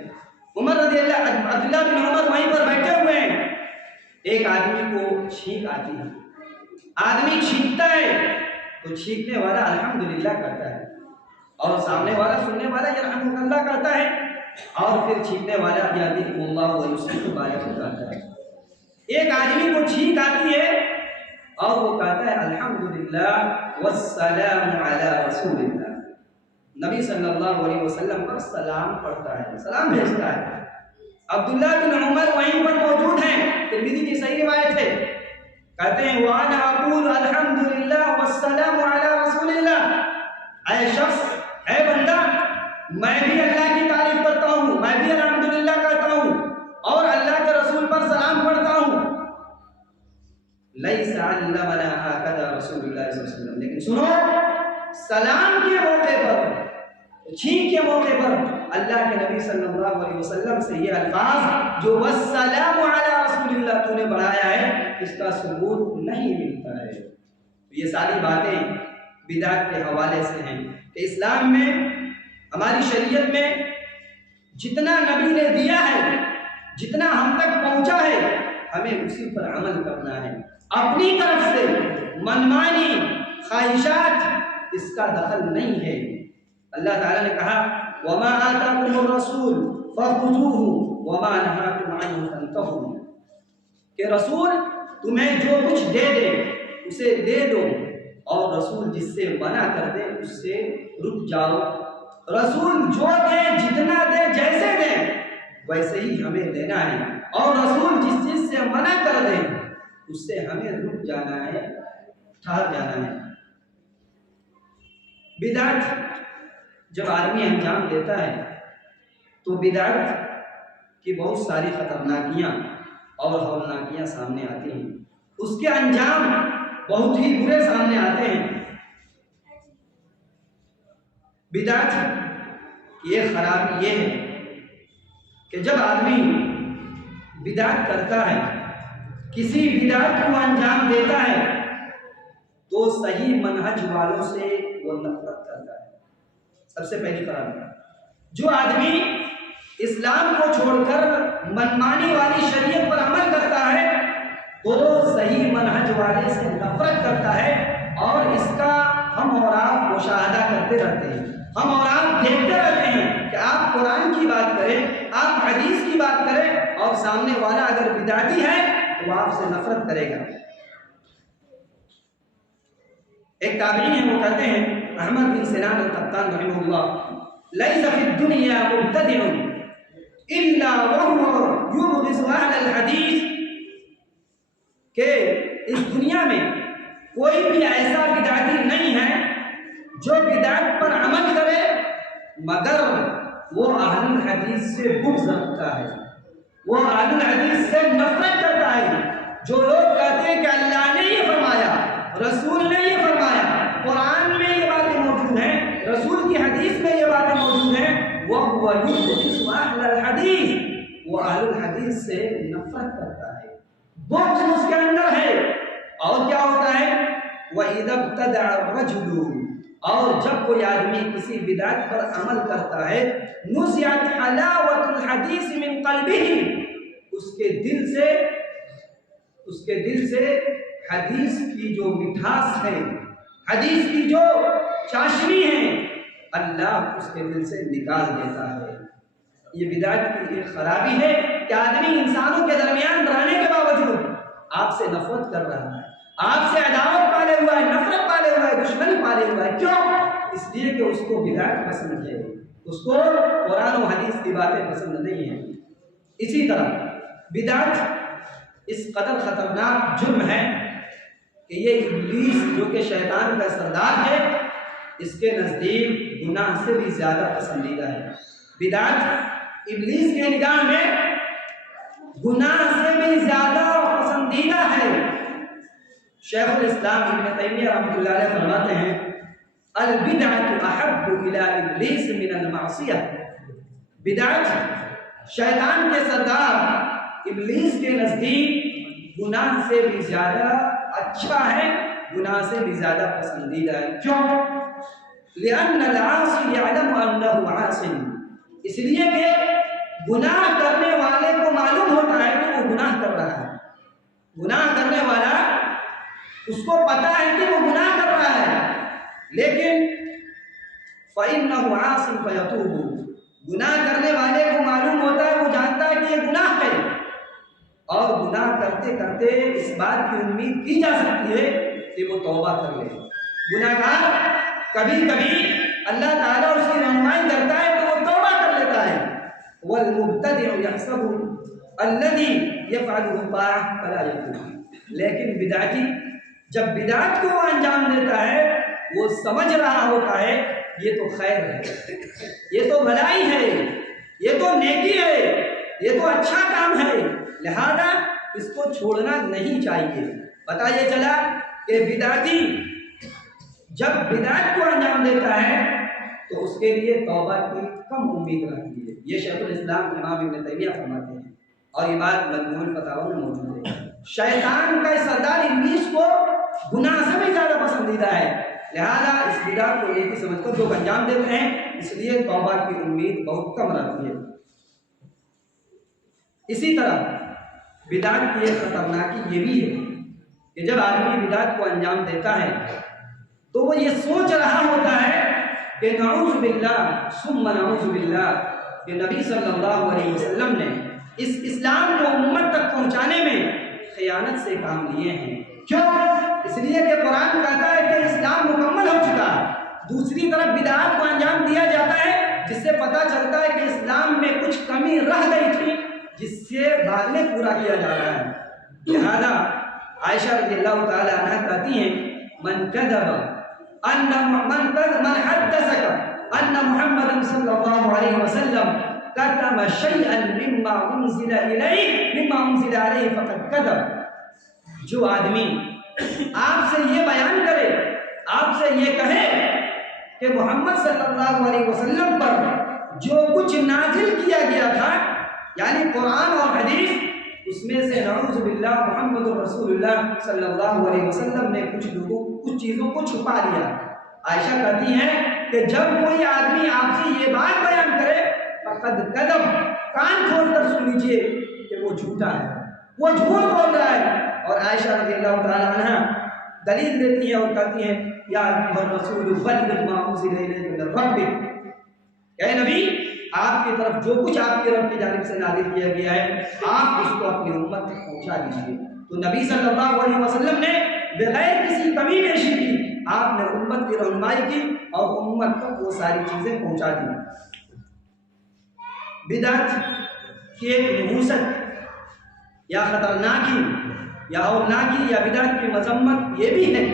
عبداللہ بن عمر وہیں پر بیٹھے ہوئے ہیں، ایک آدمی کو چھینک آتی ہے، آدمی چھینکتا ہے تو چھینکنے والا الحمدللہ کہتا ہے، اور سامنے والا سننے والا یرحمک اللہ کہتا ہے، اور پھر چھینکنے والا یہدیکم اللہ ویصلح بالکم کہتا ہے۔ ایک آدمی کو چھینک آتی ہے اور وہ کہتا ہے الحمدللہ والسلام علی رسول اللہ، نبی صلی اللہ علیہ وسلم پر سلام پڑھتا ہے، سلام بھیجتا ہے۔ عبداللہ بن عمر وہیں پر موجود ہیں، ترمذی کی صحیح روایت ہے، کہتے ہیں وَأَنَا أَقُولُ الْحَمْدُ لِلَّهِ وَالسَّلَامُ عَلَى رَسُولِ اللَّهِ، اے شخص، اے بندہ، میں بھی اللہ کی تعریف کرتا ہوں، میں بھی الحمدللہ کہتا ہوں اور اللہ کے رسول پر سلام پڑھتا ہوں۔ لَيْسَ عَلَّمَنَا هَكَذَا رسول اللہ صلی اللہ علیہ وسلم، لیکن سنو، سلام کے موقع پر، چھینک کے موقع پر اللہ کے نبی صلی اللہ علیہ وسلم سے یہ الفاظ جو والسلام علی رسول اللہ تو نے بڑھایا ہے اس کا ثبوت نہیں ملتا ہے۔ یہ ساری باتیں بدعت کے حوالے سے ہیں کہ اسلام میں ہماری شریعت میں جتنا نبی نے دیا ہے، جتنا ہم تک پہنچا ہے، ہمیں اسی پر عمل کرنا ہے۔ اپنی طرف سے منمانی خواہشات اس کا دخل نہیں ہے۔ اللہ تعالیٰ نے کہا وَمَا آتَاكُمُ الرَّسُولُ فَخُذُوهُ وَمَا نَهَاكُمْ عَنْهُ فَانْتَهُوا، کہ رسول تمہیں جو کچھ دے دے اسے دے دو، اور رسول جس سے منع کر دے اس سے رک جاؤ۔ رسول جو دے، جتنا دے، جیسے دے، ویسے ہی ہمیں دینا ہے، اور رسول جس چیز سے منع کر دے اس سے ہمیں رک جانا ہے، ٹھہر جانا ہے۔ بدعت جب آدمی انجام دیتا ہے تو بدعت کی بہت ساری خطرناکیاں اور ہولناکیاں سامنے آتی ہیں، اس کے انجام بہت ہی برے سامنے آتے ہیں۔ بدعت کی ایک خرابی یہ ہے کہ جب آدمی بدعت کرتا ہے، کسی بدعت کو انجام دیتا ہے، تو صحیح منہج والوں سے وہ نفرت کرتا ہے۔ سب سے پہلی خرابی، جو آدمی اسلام کو چھوڑ کر منمانی والی شریعت پر عمل کرتا ہے وہ صحیح منہج والے سے نفرت کرتا ہے، اور اس کا ہم اور آپ مشاہدہ کرتے رہتے ہیں، ہم اور آپ دیکھتے رہتے ہیں کہ آپ قرآن کی بات کریں، آپ حدیث کی بات کریں، اور سامنے والا اگر بدعتی ہے تو وہ آپ سے نفرت کرے گا۔ ایک تابعی ہیں، وہ کہتے ہیں احمد بن سنان القطان رحمہ اللہ، لیس فی الدنیا مبتدع الا وهو یبغض اہل الحدیث، کہ اس دنیا میں کوئی بھی ایسا بدعتی نہیں ہے جو بدعت پر عمل کرے مگر وہ اہل الحدیث سے بغض رکھتا ہے، وہ اہل الحدیث سے نفرت کرتا ہے۔ جو لوگ کہتے ہیں کہ اللہ نے یہ فرمایا، رسول نے یہ فرمایا، قرآن میں یہ باتیں موجود ہیں، رسول کی حدیث میں یہ باتیں موجود ہیں، وہ یبغض اہل الحدیث، وہ اہل الحدیث سے نفرت کرتا ہے، بغض اس کے اندر ہے۔ اور کیا ہوتا ہے، وَإِذَا ابْتَدَعَ الرَّجُلُ، اور جب کوئی آدمی کسی بدعت پر عمل کرتا ہے، نُزِعَتْ حَلَاوَةُ الْحَدِيثِ مِنْ قَلْبِهِ، اس کے دل سے حدیث کی جو مٹھاس ہے، حدیث کی جو چاشنی ہے، اللہ اس کے دل سے نکال دیتا ہے۔ یہ بدعت کی ایک خرابی ہے کہ آدمی انسانوں کے درمیان رہنے کے باوجود آپ سے نفرت کر رہا ہے، آپ سے عداوت پالے ہوا ہے، نفرت پالے ہوا ہے، دشمنی پالے ہوا ہے۔ کیوں؟ اس لیے کہ اس کو بدعت پسند ہے، اس کو قرآن و حدیث کی باتیں پسند نہیں ہیں۔ اسی طرح بدعت اس قدر خطرناک جرم ہے کہ یہ ابلیس جو کہ شیطان کا سردار ہے، اس کے نزدیک گناہ سے بھی زیادہ پسندیدہ ہے۔ بدعت ابلیس کے نگاہ میں گناہ سے بھی زیادہ پسندیدہ ہے۔ شیخ الاسلام ابن تیمیہ رحمۃ اللہ علیہ فرماتے ہیں البدعۃ احب الی ابلیس من المعصیہ، بدعت شیطان کے سردار ابلیس کے نزدیک گناہ سے بھی زیادہ اچھا ہے، گناہ سے بھی زیادہ پسندیدہ ہے۔ کیوں؟ لأن العاصی یعلم انہ عاص، اس لیے کہ گناہ کرنے والے کو معلوم ہوتا ہے کہ وہ گناہ کر رہا ہے، گناہ کرنے والا اس کو پتا ہے کہ وہ گناہ کر رہا ہے، لیکن فإنہ عاص فیتوب، گناہ کرنے والے کو معلوم ہوتا ہے، وہ جانتا ہے کہ یہ گناہ ہے، اور گناہ کرتے کرتے اس بات کی امید کی جا سکتی ہے کہ وہ توبہ کر لے۔ گناہگار کبھی کبھی اللہ تعالیٰ اس کی رہنمائی کرتا ہے تو وہ توبہ کر لیتا ہے۔ والمبتدع يحسب الذي يفعله طاعة فلا يكون، لیکن بدعتی جب بدعت کو وہ انجام دیتا ہے وہ سمجھ رہا ہوتا ہے یہ تو خیر ہے، یہ تو بھلائی ہے، یہ تو نیکی ہے، یہ تو اچھا کام ہے، لہذا اس کو چھوڑنا نہیں چاہیے۔ پتہ یہ چلا کہ بدعتی جب بدعت کو انجام دیتا ہے تو اس کے لیے توبہ کی کم امید رہتی ہے۔ یہ شیخ الاسلام امام ابن تیمیہ فرماتے ہیں، اور یہ بات مجموع الفتاوی میں موجود ہے۔ شیطان کا سردار ابلیس کو گناہ سے بھی زیادہ پسندیدہ ہے لہذا اس بدعت کو نیکی سمجھ کر لوگ انجام دیتے ہیں، اس لیے توبہ کی امید بہت کم رہتی ہے۔ اسی طرح بدعت کی ایک خطرناکی یہ بھی ہے کہ جب آدمی بدعت کو انجام دیتا ہے تو وہ یہ سوچ رہا ہوتا ہے کہ نعوذ باللہ ثم نعوذ باللہ کہ نبی صلی اللہ علیہ وسلم نے اس اسلام کو امت تک پہنچانے میں خیانت سے کام لیے ہیں۔ کیوں؟ اس لیے کہ قرآن کہتا ہے کہ اسلام مکمل ہو چکا ہے، دوسری طرف بدعات کو انجام دیا جاتا ہے جس سے پتہ چلتا ہے کہ اسلام میں کچھ کمی رہ گئی تھی جس سے بعد میں پورا کیا جا رہا ہے۔ لہذا عائشہ رضی اللہ تعالی عنہ کہتی ہیں من حدثك ان محمد صلی اللہ علیہ وسلم كتم شيئا مما انزل عليه فقد كذب۔ جو آدمی آپ سے یہ بیان کرے، آپ سے یہ کہے کہ محمد صلی اللہ علیہ وسلم پر جو کچھ نازل کیا گیا تھا یعنی قرآن اور حدیث، اس میں سے نعوذ باللہ محمد رسول اللہ صلی اللہ علیہ وسلم نے کچھ چیزوں کو چھپا لیا۔ عائشہ کہتی ہیں کہ جب کوئی آدمی آپ سے یہ بات بیان کرے فقد کذب، کان کھول کر سن لیجئے کہ وہ جھوٹا ہے، وہ جھوٹ بول رہا ہے۔ اور عائشہ رضی اللہ تعالی عنہ دلیل دیتی ہیں اور کہتی ہیں یا ایھا الرسول بلغ ما انزل الیک من ربک، اے نبی آپ کی طرف جو کچھ آپ کے رب کی جانب سے نازل کیا گیا ہے آپ اس کو اپنی امت تک پہنچا دیجیے۔ تو نبی صلی اللہ علیہ وسلم نے بغیر کسی کمی بیشی کی آپ نے امت کی رہنمائی کی اور امت تک وہ ساری چیزیں پہنچا دی۔ بدعت کی ایک نحوست یا خطرناکی یا ہولناکی یا بدعت کی مذمت یہ بھی ہے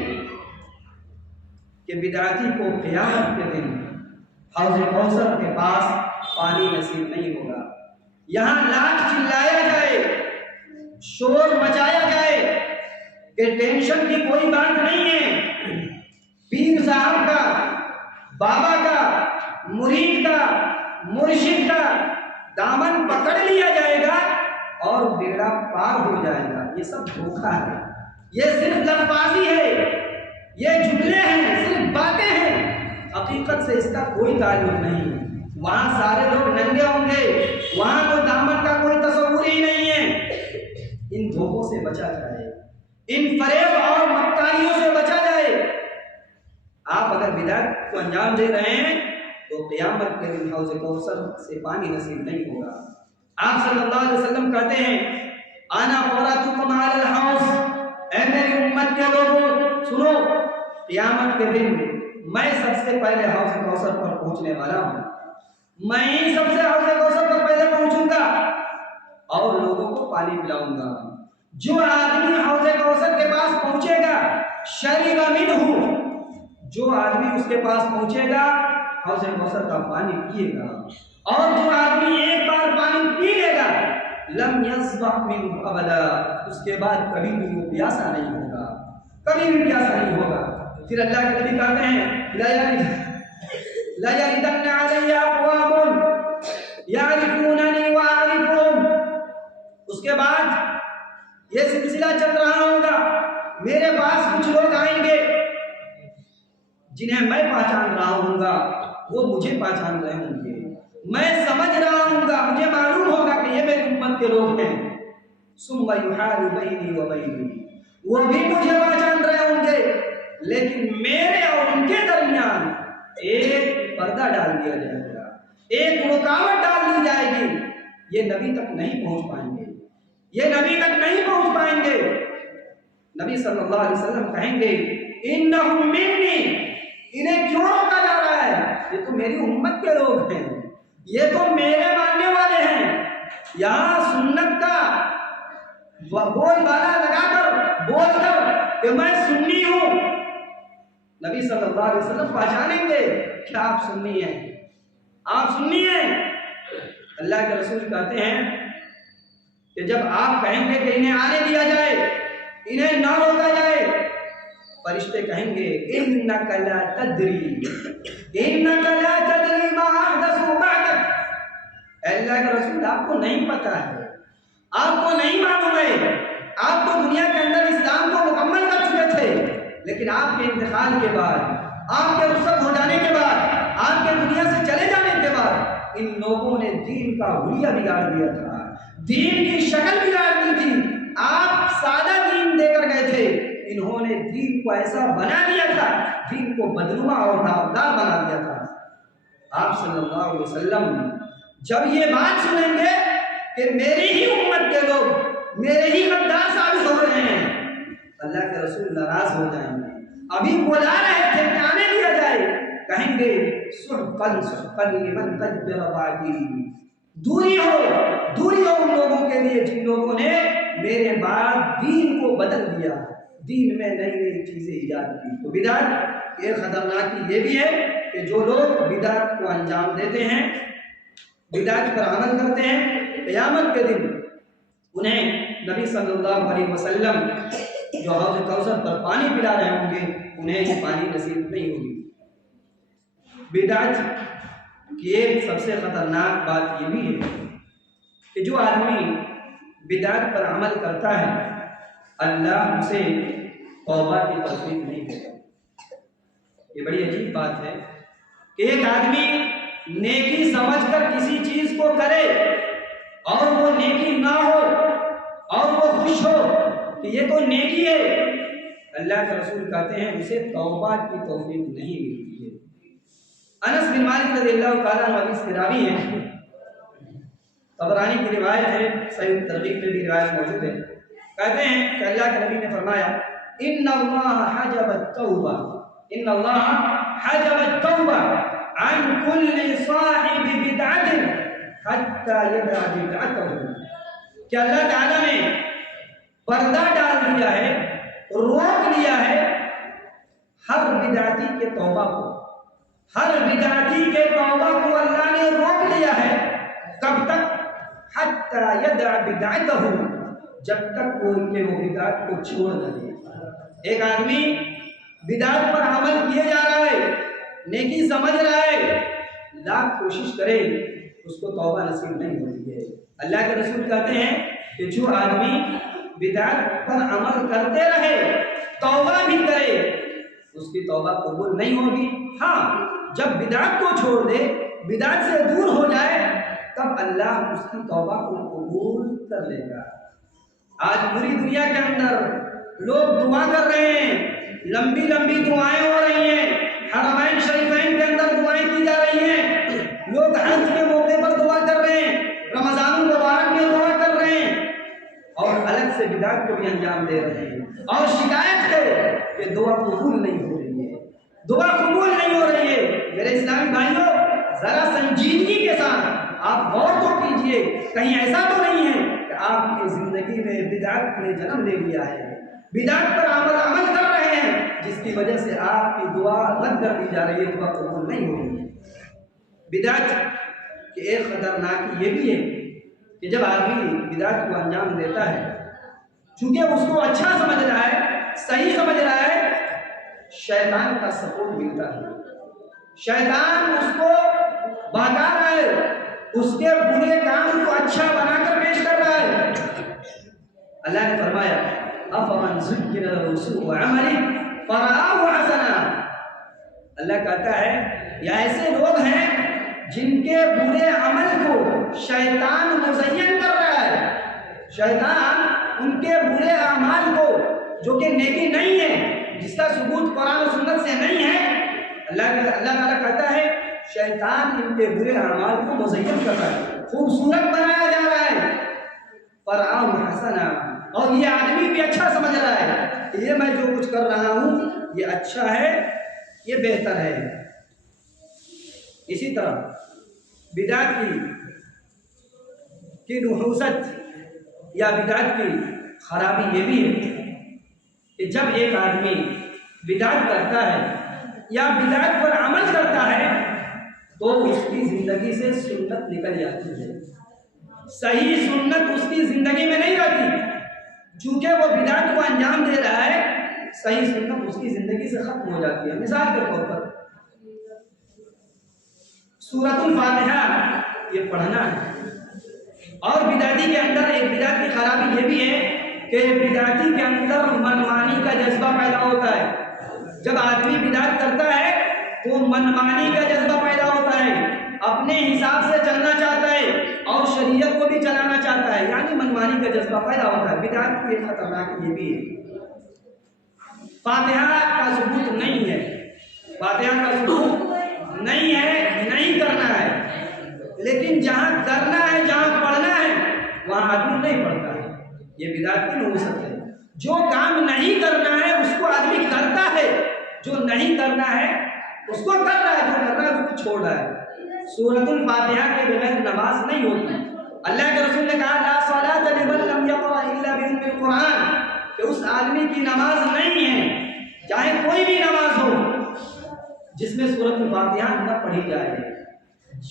کہ بدعتی کو قیامت کے دن حوض کوثر کے پاس پانی نصیب نہیں ہوگا۔ یہاں لاکھ چلایا جائے، شور مچایا جائے کہ ٹینشن کی کوئی بات نہیں ہے، پیر صاحب کا، بابا کا، مرید کا، مرشد کا دامن پکڑ لیا جائے گا اور بیڑا پار ہو جائے گا۔ یہ سب دھوکہ ہے، یہ صرف لفظی ہے، یہ جملے ہیں، صرف باتیں ہیں، حقیقت سے اس کا کوئی تعلق نہیں۔ وہاں سارے لوگ ننگے ہوں گے، وہاں کوئی دامن کا کوئی تصور ہی نہیں ہے۔ ان دھوکوں سے بچا جائے، ان فریب اور مکاریوں سے بچا جائے۔ آپ اگر بدعت کو انجام دے رہے ہیں تو قیامت کے دن حوض کوثر سے پانی نصیب نہیں ہوگا۔ آپ صلی اللہ علیہ وسلم کہتے ہیں انا فراتکم علی الحوض، اے میری امت کے لوگوں سنو، قیامت کے دن میں سب سے پہلے حوض کوثر پر پہنچنے والا ہوں، میں ہی سب سے حوض کوثر پر پہلے پہنچوں گا اور لوگوں کو پانی پلاؤں گا۔ جو آدمی حوض کوثر کے پاس پہنچے گا شرب منہ، جو آدمی اس کے پاس پہنچے گا حوض کوثر کا پانی پیے گا، اور جو آدمی ایک بار پانی پی لے گا لم یظمأ منہ ابدا، اس کے بعد کبھی بھی وہ پیاسا نہیں ہوگا، کبھی بھی پیاسا نہیں ہوگا۔ پھر اللہ کے نبی کہتے ہیں لا یردن علی اقوام یعرفوننی واعرفهم، اس کے بعد یہ سلسلہ چل رہا ہوگا، میرے پاس کچھ لوگ آئیں گے جنہیں میں پہچان رہا ہوں گا، وہ مجھے پہچان رہے ہوں گے، میں سمجھ رہا ہوں گا، مجھے معلوم ہوگا کہ یہ میری امت کے لوگ ہیں۔ ثم یحال بینی و بینہم، وہ بھی مجھے پہچان رہے ہوں گے لیکن میرے اور ان کے درمیان ایک پردہ ڈال دیا جائے گا، ایک رکاوٹ ڈال دی جائے گی، یہ نبی تک نہیں پہنچ پائیں گے، یہ نبی تک نہیں پہنچ پائیں گے۔ نبی صلی اللہ علیہ وسلم کہیں گے انہم منی، انہیں کیوں روکا جا رہا ہے؟ یہ تو میری امت کے لوگ ہیں، یہ تو میرے ماننے والے ہیں۔ یہاں سنت کا بول بالا لگا کر بول کر کہ میں سنی ہوں، نبی صلی اللہ علیہ وسلم پہچانیں گے کہ آپ سنی ہیں، آپ سنی ہیں۔ اللہ کے رسول کہتے ہیں کہ جب آپ کہیں گے کہ انہیں آنے دیا جائے، انہیں نہ روکا جائے، فرشتے کہیں گے انک لا تدری، انک لا تدری ما احدثوا بعدک، اے اللہ کے رسول آپ کو نہیں پتا ہے، آپ کو نہیں معلوم ہے، آپ تو دنیا کے اندر اسلام کو مکمل کر چکے تھے، لیکن آپ کے انتقال کے بعد، آپ کے رخصت ہو جانے کے بعد، آپ کے دنیا سے چلے جانے کے بعد ان لوگوں نے دین کا حلیہ بگاڑ دیا تھا، دین کی شکل بگاڑ دی تھی۔ آپ سادہ دین دے کر گئے تھے، انہوں نے دین کو ایسا بنا دیا تھا، دین کو بدنما اور داغدار بنا دیا تھا۔ آپ صلی اللہ علیہ وسلم جب یہ بات سنیں گے کہ میری ہی امت کے لوگ میرے ہی غدار ثابت ہو رہے ہیں، اللہ کے رسول ناراض ہو جائیں گے۔ ابھی بلا رہے تھے کہ آنے دیا جائے، کہیں گے سحقاً سحقاً لمن قدر بعدی، دوری ہو ان لوگوں کے لیے جن لوگوں نے میرے بعد دین کو بدل دیا، دین میں نئی نئی چیزیں ایجاد کی۔ تو بدعت یہ خطرناک یہ بھی ہے کہ جو لوگ بدعت کو انجام دیتے ہیں، بدعت پر عمل کرتے ہیں، قیامت کے دن انہیں نبی صلی اللہ علیہ وسلم جو حوض کوثر پر پانی پلا رہے ہوں گے، انہیں یہ پانی نصیب نہیں ہوگی۔ بدعت کی ایک سب سے خطرناک بات یہ بھی ہے کہ جو آدمی بدعت پر عمل کرتا ہے، اللہ اسے توبہ کی توفیق نہیں دیتا۔ یہ بڑی عجیب بات ہے کہ ایک آدمی نیکی سمجھ کر کسی چیز کو کرے اور وہ نیکی نہ ہو اور وہ خوش ہو کہ یہ تو نیکی ہے، اللہ کے رسول کہتے ہیں اسے توبہ کی توفیق نہیں ملتی ہے۔ انس بن مالک رضی اللہ تعالیٰ عنہ حدیث کے راوی ہیں، طبرانی کی روایت ہے، صحیح ترغیب میں بھی روایت موجود ہے، کہتے ہیں کہ اللہ کے نبی نے فرمایا ان اللہ حجب التوبہ، ان اللہ حجب التوبہ عن كل صاحب بدعت حتى يدع بدعته، کہ اللہ تعالیٰ نے پردہ ڈال دیا ہے، روک لیا ہے ہر بدعتی کے توبہ کو، ہر بدعتی کے توبہ کو اللہ نے روک لیا ہے۔ کب تک؟ حتی یدع بدعتہ، جب تک وہ ان کے وہ بدعت کو چھوڑ نہ دے۔ ایک آدمی بدعت پر عمل کیے جا رہا ہے، نیکی سمجھ رہا ہے، لاکھ کوشش کرے اس کو توبہ نصیب نہیں ہوتی ہے۔ اللہ کے رسول کہتے ہیں کہ جو آدمی بدعت پر عمل کرتے رہے، توبہ بھی کرے، اس کی توبہ قبول نہیں ہوگی۔ ہاں، جب بدعت کو چھوڑ دے، بدعت سے دور ہو جائے، تب اللہ اس کی توبہ کو قبول کر لے گا۔ آج پوری دنیا کے اندر لوگ دعا کر رہے ہیں، لمبی لمبی دعائیں ہو رہی ہیں، حرمین شریفین کے اندر دعائیں کی جا رہی ہیں، لوگ حج کے موقع پر دعا کر رہے ہیں، رمضان المبارک میں دعا کر رہے ہیں، اور الگ سے بدعت کو بھی انجام دے رہے ہیں، اور شکایت ہے کہ دعا قبول نہیں ہو رہی ہے، دعا قبول نہیں ہو رہی ہے۔ میرے اسلامی بھائیوں، ذرا سنجیدگی کے ساتھ آپ غور تو کیجئے، کہیں ایسا تو نہیں ہے کہ آپ کی زندگی میں بدعت نے جنم لے لیا ہے، بدعت پر عمل کر رہے ہیں، جس کی وجہ سے آپ کی دعا رد کر دی جا رہی ہے، دعا قبول نہیں ہو رہی ہے۔ بدعت کی ایک خطرناک یہ بھی ہے کہ جب آدمی بدعت کو انجام دیتا ہے، چونکہ اس کو اچھا سمجھ رہا ہے، صحیح سمجھ رہا ہے، شیطان کا سپورٹ ملتا ہے، شیطان اس کو بہکا رہا ہے، اس کے برے کام کو اچھا بنا کر پیش کر رہا ہے۔ اللہ نے فرمایا افمن زین له سوء عمله فرآه حسنا، اللہ کہتا ہے یہ ایسے لوگ ہیں جن کے برے عمل کو شیطان مزین کر رہا ہے، شیطان ان کے برے اعمال کو جو کہ نیکی نہیں ہے، جس کا ثبوت قرآن و سنت سے نہیں ہے، اللہ تعالیٰ کہتا ہے شیطان ان کے برے اعمال کو مزین کر رہا ہے، خوبصورت بنایا جا رہا ہے، فرآہ حسنا، اور یہ آدمی بھی اچھا سمجھ رہا ہے کہ یہ میں جو کچھ کر رہا ہوں یہ اچھا ہے، یہ بہتر ہے۔ اسی طرح بدعت کی نحوست یا بدعت کی خرابی یہ بھی ہے کہ جب ایک آدمی بدعت کرتا ہے یا بدعت پر عمل کرتا ہے تو اس کی زندگی سے سنت نکل جاتی ہے، صحیح سنت اس کی زندگی میں نہیں رہتی، چونکہ وہ بدعت کو انجام دے رہا ہے، صحیح سنت اس کی زندگی سے ختم ہو جاتی ہے۔ مثال کے طور پر سورۃ الفاتحہ یہ پڑھنا ہے، اور بدعتی کے اندر ایک بدعت کی خرابی یہ بھی ہے کہ بدعتی کے اندر منمانی کا جذبہ پیدا ہوتا ہے، جب آدمی بدعت کرتا ہے تو منمانی کا جذبہ پیدا ہوتا ہے، اپنے حساب سے چلنا چاہتا ہے اور شریعت کو بھی چلانا چاہتا ہے، یعنی منمانی کا جذبہ پیدا ہوتا ہے۔ بدعت کی ایک خطرناک یہ بھی ہے، فاتحہ کا ثبوت نہیں ہے، فاتحہ کا ثبوت نہیں ہے، نہیں کرنا ہے، لیکن جہاں کرنا ہے، جہاں پڑھنا ہے وہاں آدمی نہیں پڑھتا ہے، یہ بدعت کی نوعیت ہے۔ جو کام نہیں کرنا ہے اس کو آدمی کرتا ہے، جو نہیں کرنا ہے اس کو کر رہا ہے، جو کرنا ہے اس کو چھوڑ رہا ہے۔ سورۃ الفاتحہ کے بغیر نماز نہیں ہوتی۔ اللہ کے رسول نے کہا لا صلاۃ لمن لم یقرأ الا بأم القرآن، کہ اس آدمی کی نماز نہیں ہے، چاہے کوئی بھی نماز ہو جس میں سورۃ الفاتحہ نہ پڑھی جائے۔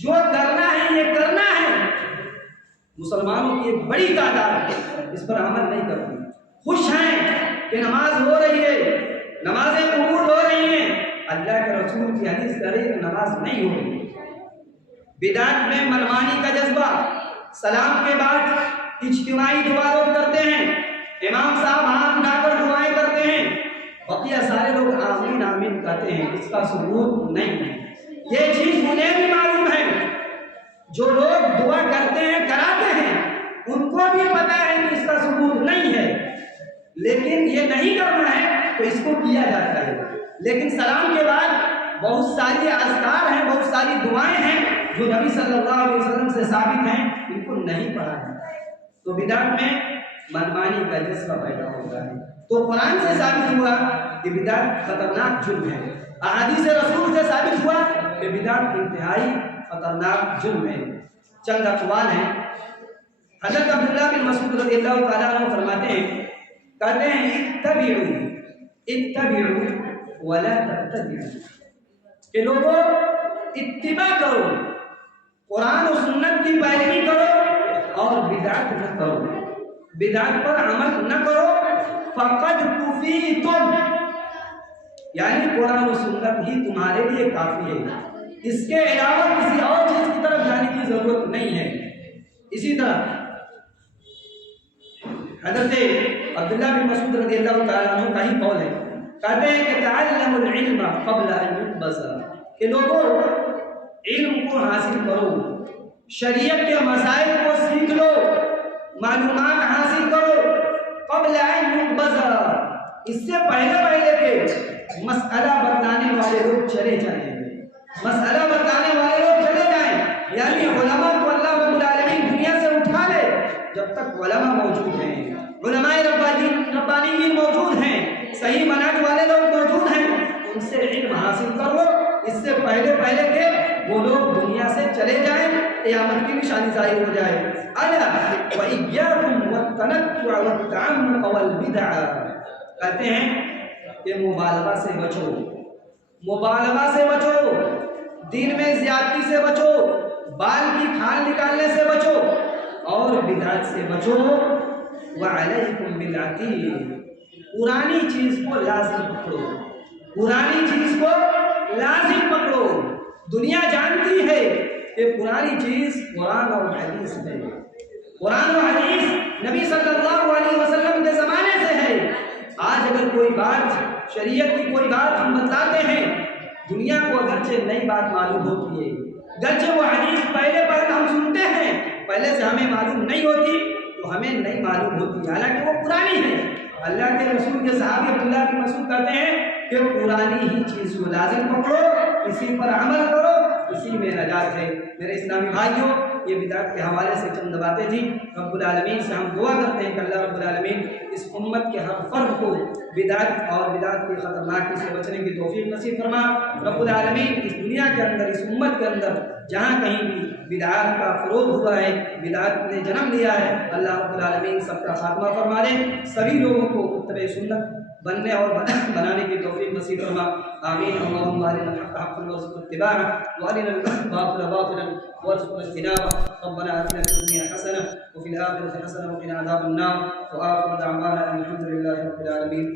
جو کرنا ہے یہ کرنا ہے۔ مسلمانوں کی ایک بڑی تعداد اس پر عمل نہیں کرتی، خوش ہیں کہ نماز ہو رہی ہے، نمازیں قبول ہو رہی ہیں، اللہ کے رسول کی حدیث کرے کہ نماز نہیں ہو رہی۔ بدعت میں منمانی کا جذبہ، سلام کے بعد اجتماعی دعا کرتے ہیں، امام صاحب ہاتھ اٹھا کر دعائیں کرتے ہیں، بقیہ سارے لوگ آمین آمین کہتے ہیں، اس کا ثبوت نہیں ہے۔ یہ چیز انہیں بھی معلوم ہے، جو لوگ دعا کرتے ہیں کراتے ہیں ان کو بھی پتا ہے کہ اس کا ثبوت نہیں ہے، لیکن یہ نہیں کرنا ہے تو اس کو کیا جاتا ہے۔ لیکن سلام کے بعد بہت ساری اذکار ہیں، بہت ساری دعائیں ہیں جو نبی صلی اللہ علیہ وسلم سے ثابت ہیں، ان کو نہیں پڑھا جاتا۔ تو بدعت میں منمانی کا جذبہ پیدا ہوتا ہے۔ تو قرآن سے ثابت ہوا کہ بدعت خطرناک جرم ہے، احادیث رسول سے ثابت ہوا کہ بدعت انتہائی خطرناک جرم ہے۔ چند اقوال ہیں۔ حضرت عبداللہ بن مسعود رضی اللہ تعالیٰ عنہ فرماتے ہیں، کہتے ہیں اتبعوا ولا تبتدعوا، کہ لوگوں اتباع کرو، قرآن و سنت کی پیروی کرو اور بدعت نہ کرو، بدعت پر عمل نہ کرو، فقد کفیتم، یعنی قرآن و سنت ہی تمہارے لیے کافی ہے، اس کے علاوہ کسی اور چیز کی طرف جانے کی ضرورت نہیں ہے۔ اسی طرح حضرت عبداللہ بن مسعود رضی اللہ تعالیٰ عنہ کا ہی قول ہے، کہتے ہیں کہ تعلموا العلم قبل ان يقبض، کہ لوگوں علم کو حاصل کرو، شریعت کے مسائل کو سیکھ لو، معلومات حاصل کرو، قبل ان يقبض، اس سے پہلے کہ مسئلہ بتانے والے لوگ چلے جائیں، مسئلہ بتانے والے لوگ چلے جائیں، یعنی علماء کو اللہ رب العالمین دنیا سے اٹھا لے جب تک علماء موجود ہیں، علماء ربانیین موجود ہیں، صحیح منہج والے لوگ موجود ہیں، ان سے علم حاصل کرو، اس سے پہلے کہ وہ لوگ دنیا سے چلے جائیں، قیامت کی نشانی ظاہر ہو جائے۔ الا وإياكم والتنطع والتعمق والبدع، کہتے ہیں کہ مبالغہ سے بچو، مبالغہ سے بچو، دین میں زیادتی سے بچو، بال کی کھال نکالنے سے بچو اور بدعت سے بچو۔ وعلیکم بالعتیق، پرانی چیز کو لازم پکڑو، پرانی چیز کو لازم پکڑو۔ دنیا جانتی ہے کہ پرانی چیز قرآن اور حدیث ہے، قرآن و حدیث نبی صلی اللہ علیہ وسلم کے زمانے سے ہے۔ آج اگر کوئی بات، شریعت کی کوئی بات ہم بتلاتے ہیں، دنیا کو اگرچہ نئی بات معلوم ہوتی ہے، اگرچہ وہ حدیث پہلے پر ہم سنتے ہیں، پہلے سے ہمیں معلوم نہیں ہوتی تو ہمیں نہیں معلوم ہوتی، حالانکہ وہ پرانی ہے۔ اللہ کے رسول کے صحابی عبداللہ بن مسعود کہتے ہیں کہ پرانی ہی چیز کو لازم پکڑو، اسی پر عمل کرو، اسی میں نجات ہے۔ میرے اسلامی بھائیوں، یہ بدعت کے حوالے سے چند باتیں تھیں۔ رب العالمین سے ہم دعا کرتے ہیں کہ اللہ رب العالمین اس امت کے ہر فرد کو بدعت اور بدعت کی خطرناکی سے بچنے کی توفیق نصیب فرما۔ رب العالمین اس دنیا کے اندر، اس امت کے اندر جہاں کہیں بھی بدعت کا فروغ ہوا ہے، بدعت نے جنم لیا ہے، اللہ رب العالمین سب کا خاتمہ فرما دے، سبھی لوگوں کو متبع سنت بننے اور بنانے کی توفیق نصیب فرما۔ آمین۔ اللہم ارنا الحق حقا وارزقنا اتباعه وارنا الباطل باطلا وارزقنا اجتنابه۔ ربنا آتنا في الدنيا حسنة وفي الآخرة حسنة وقنا عذاب النار، وآخر دعوانا أن الحمد لله رب العالمين۔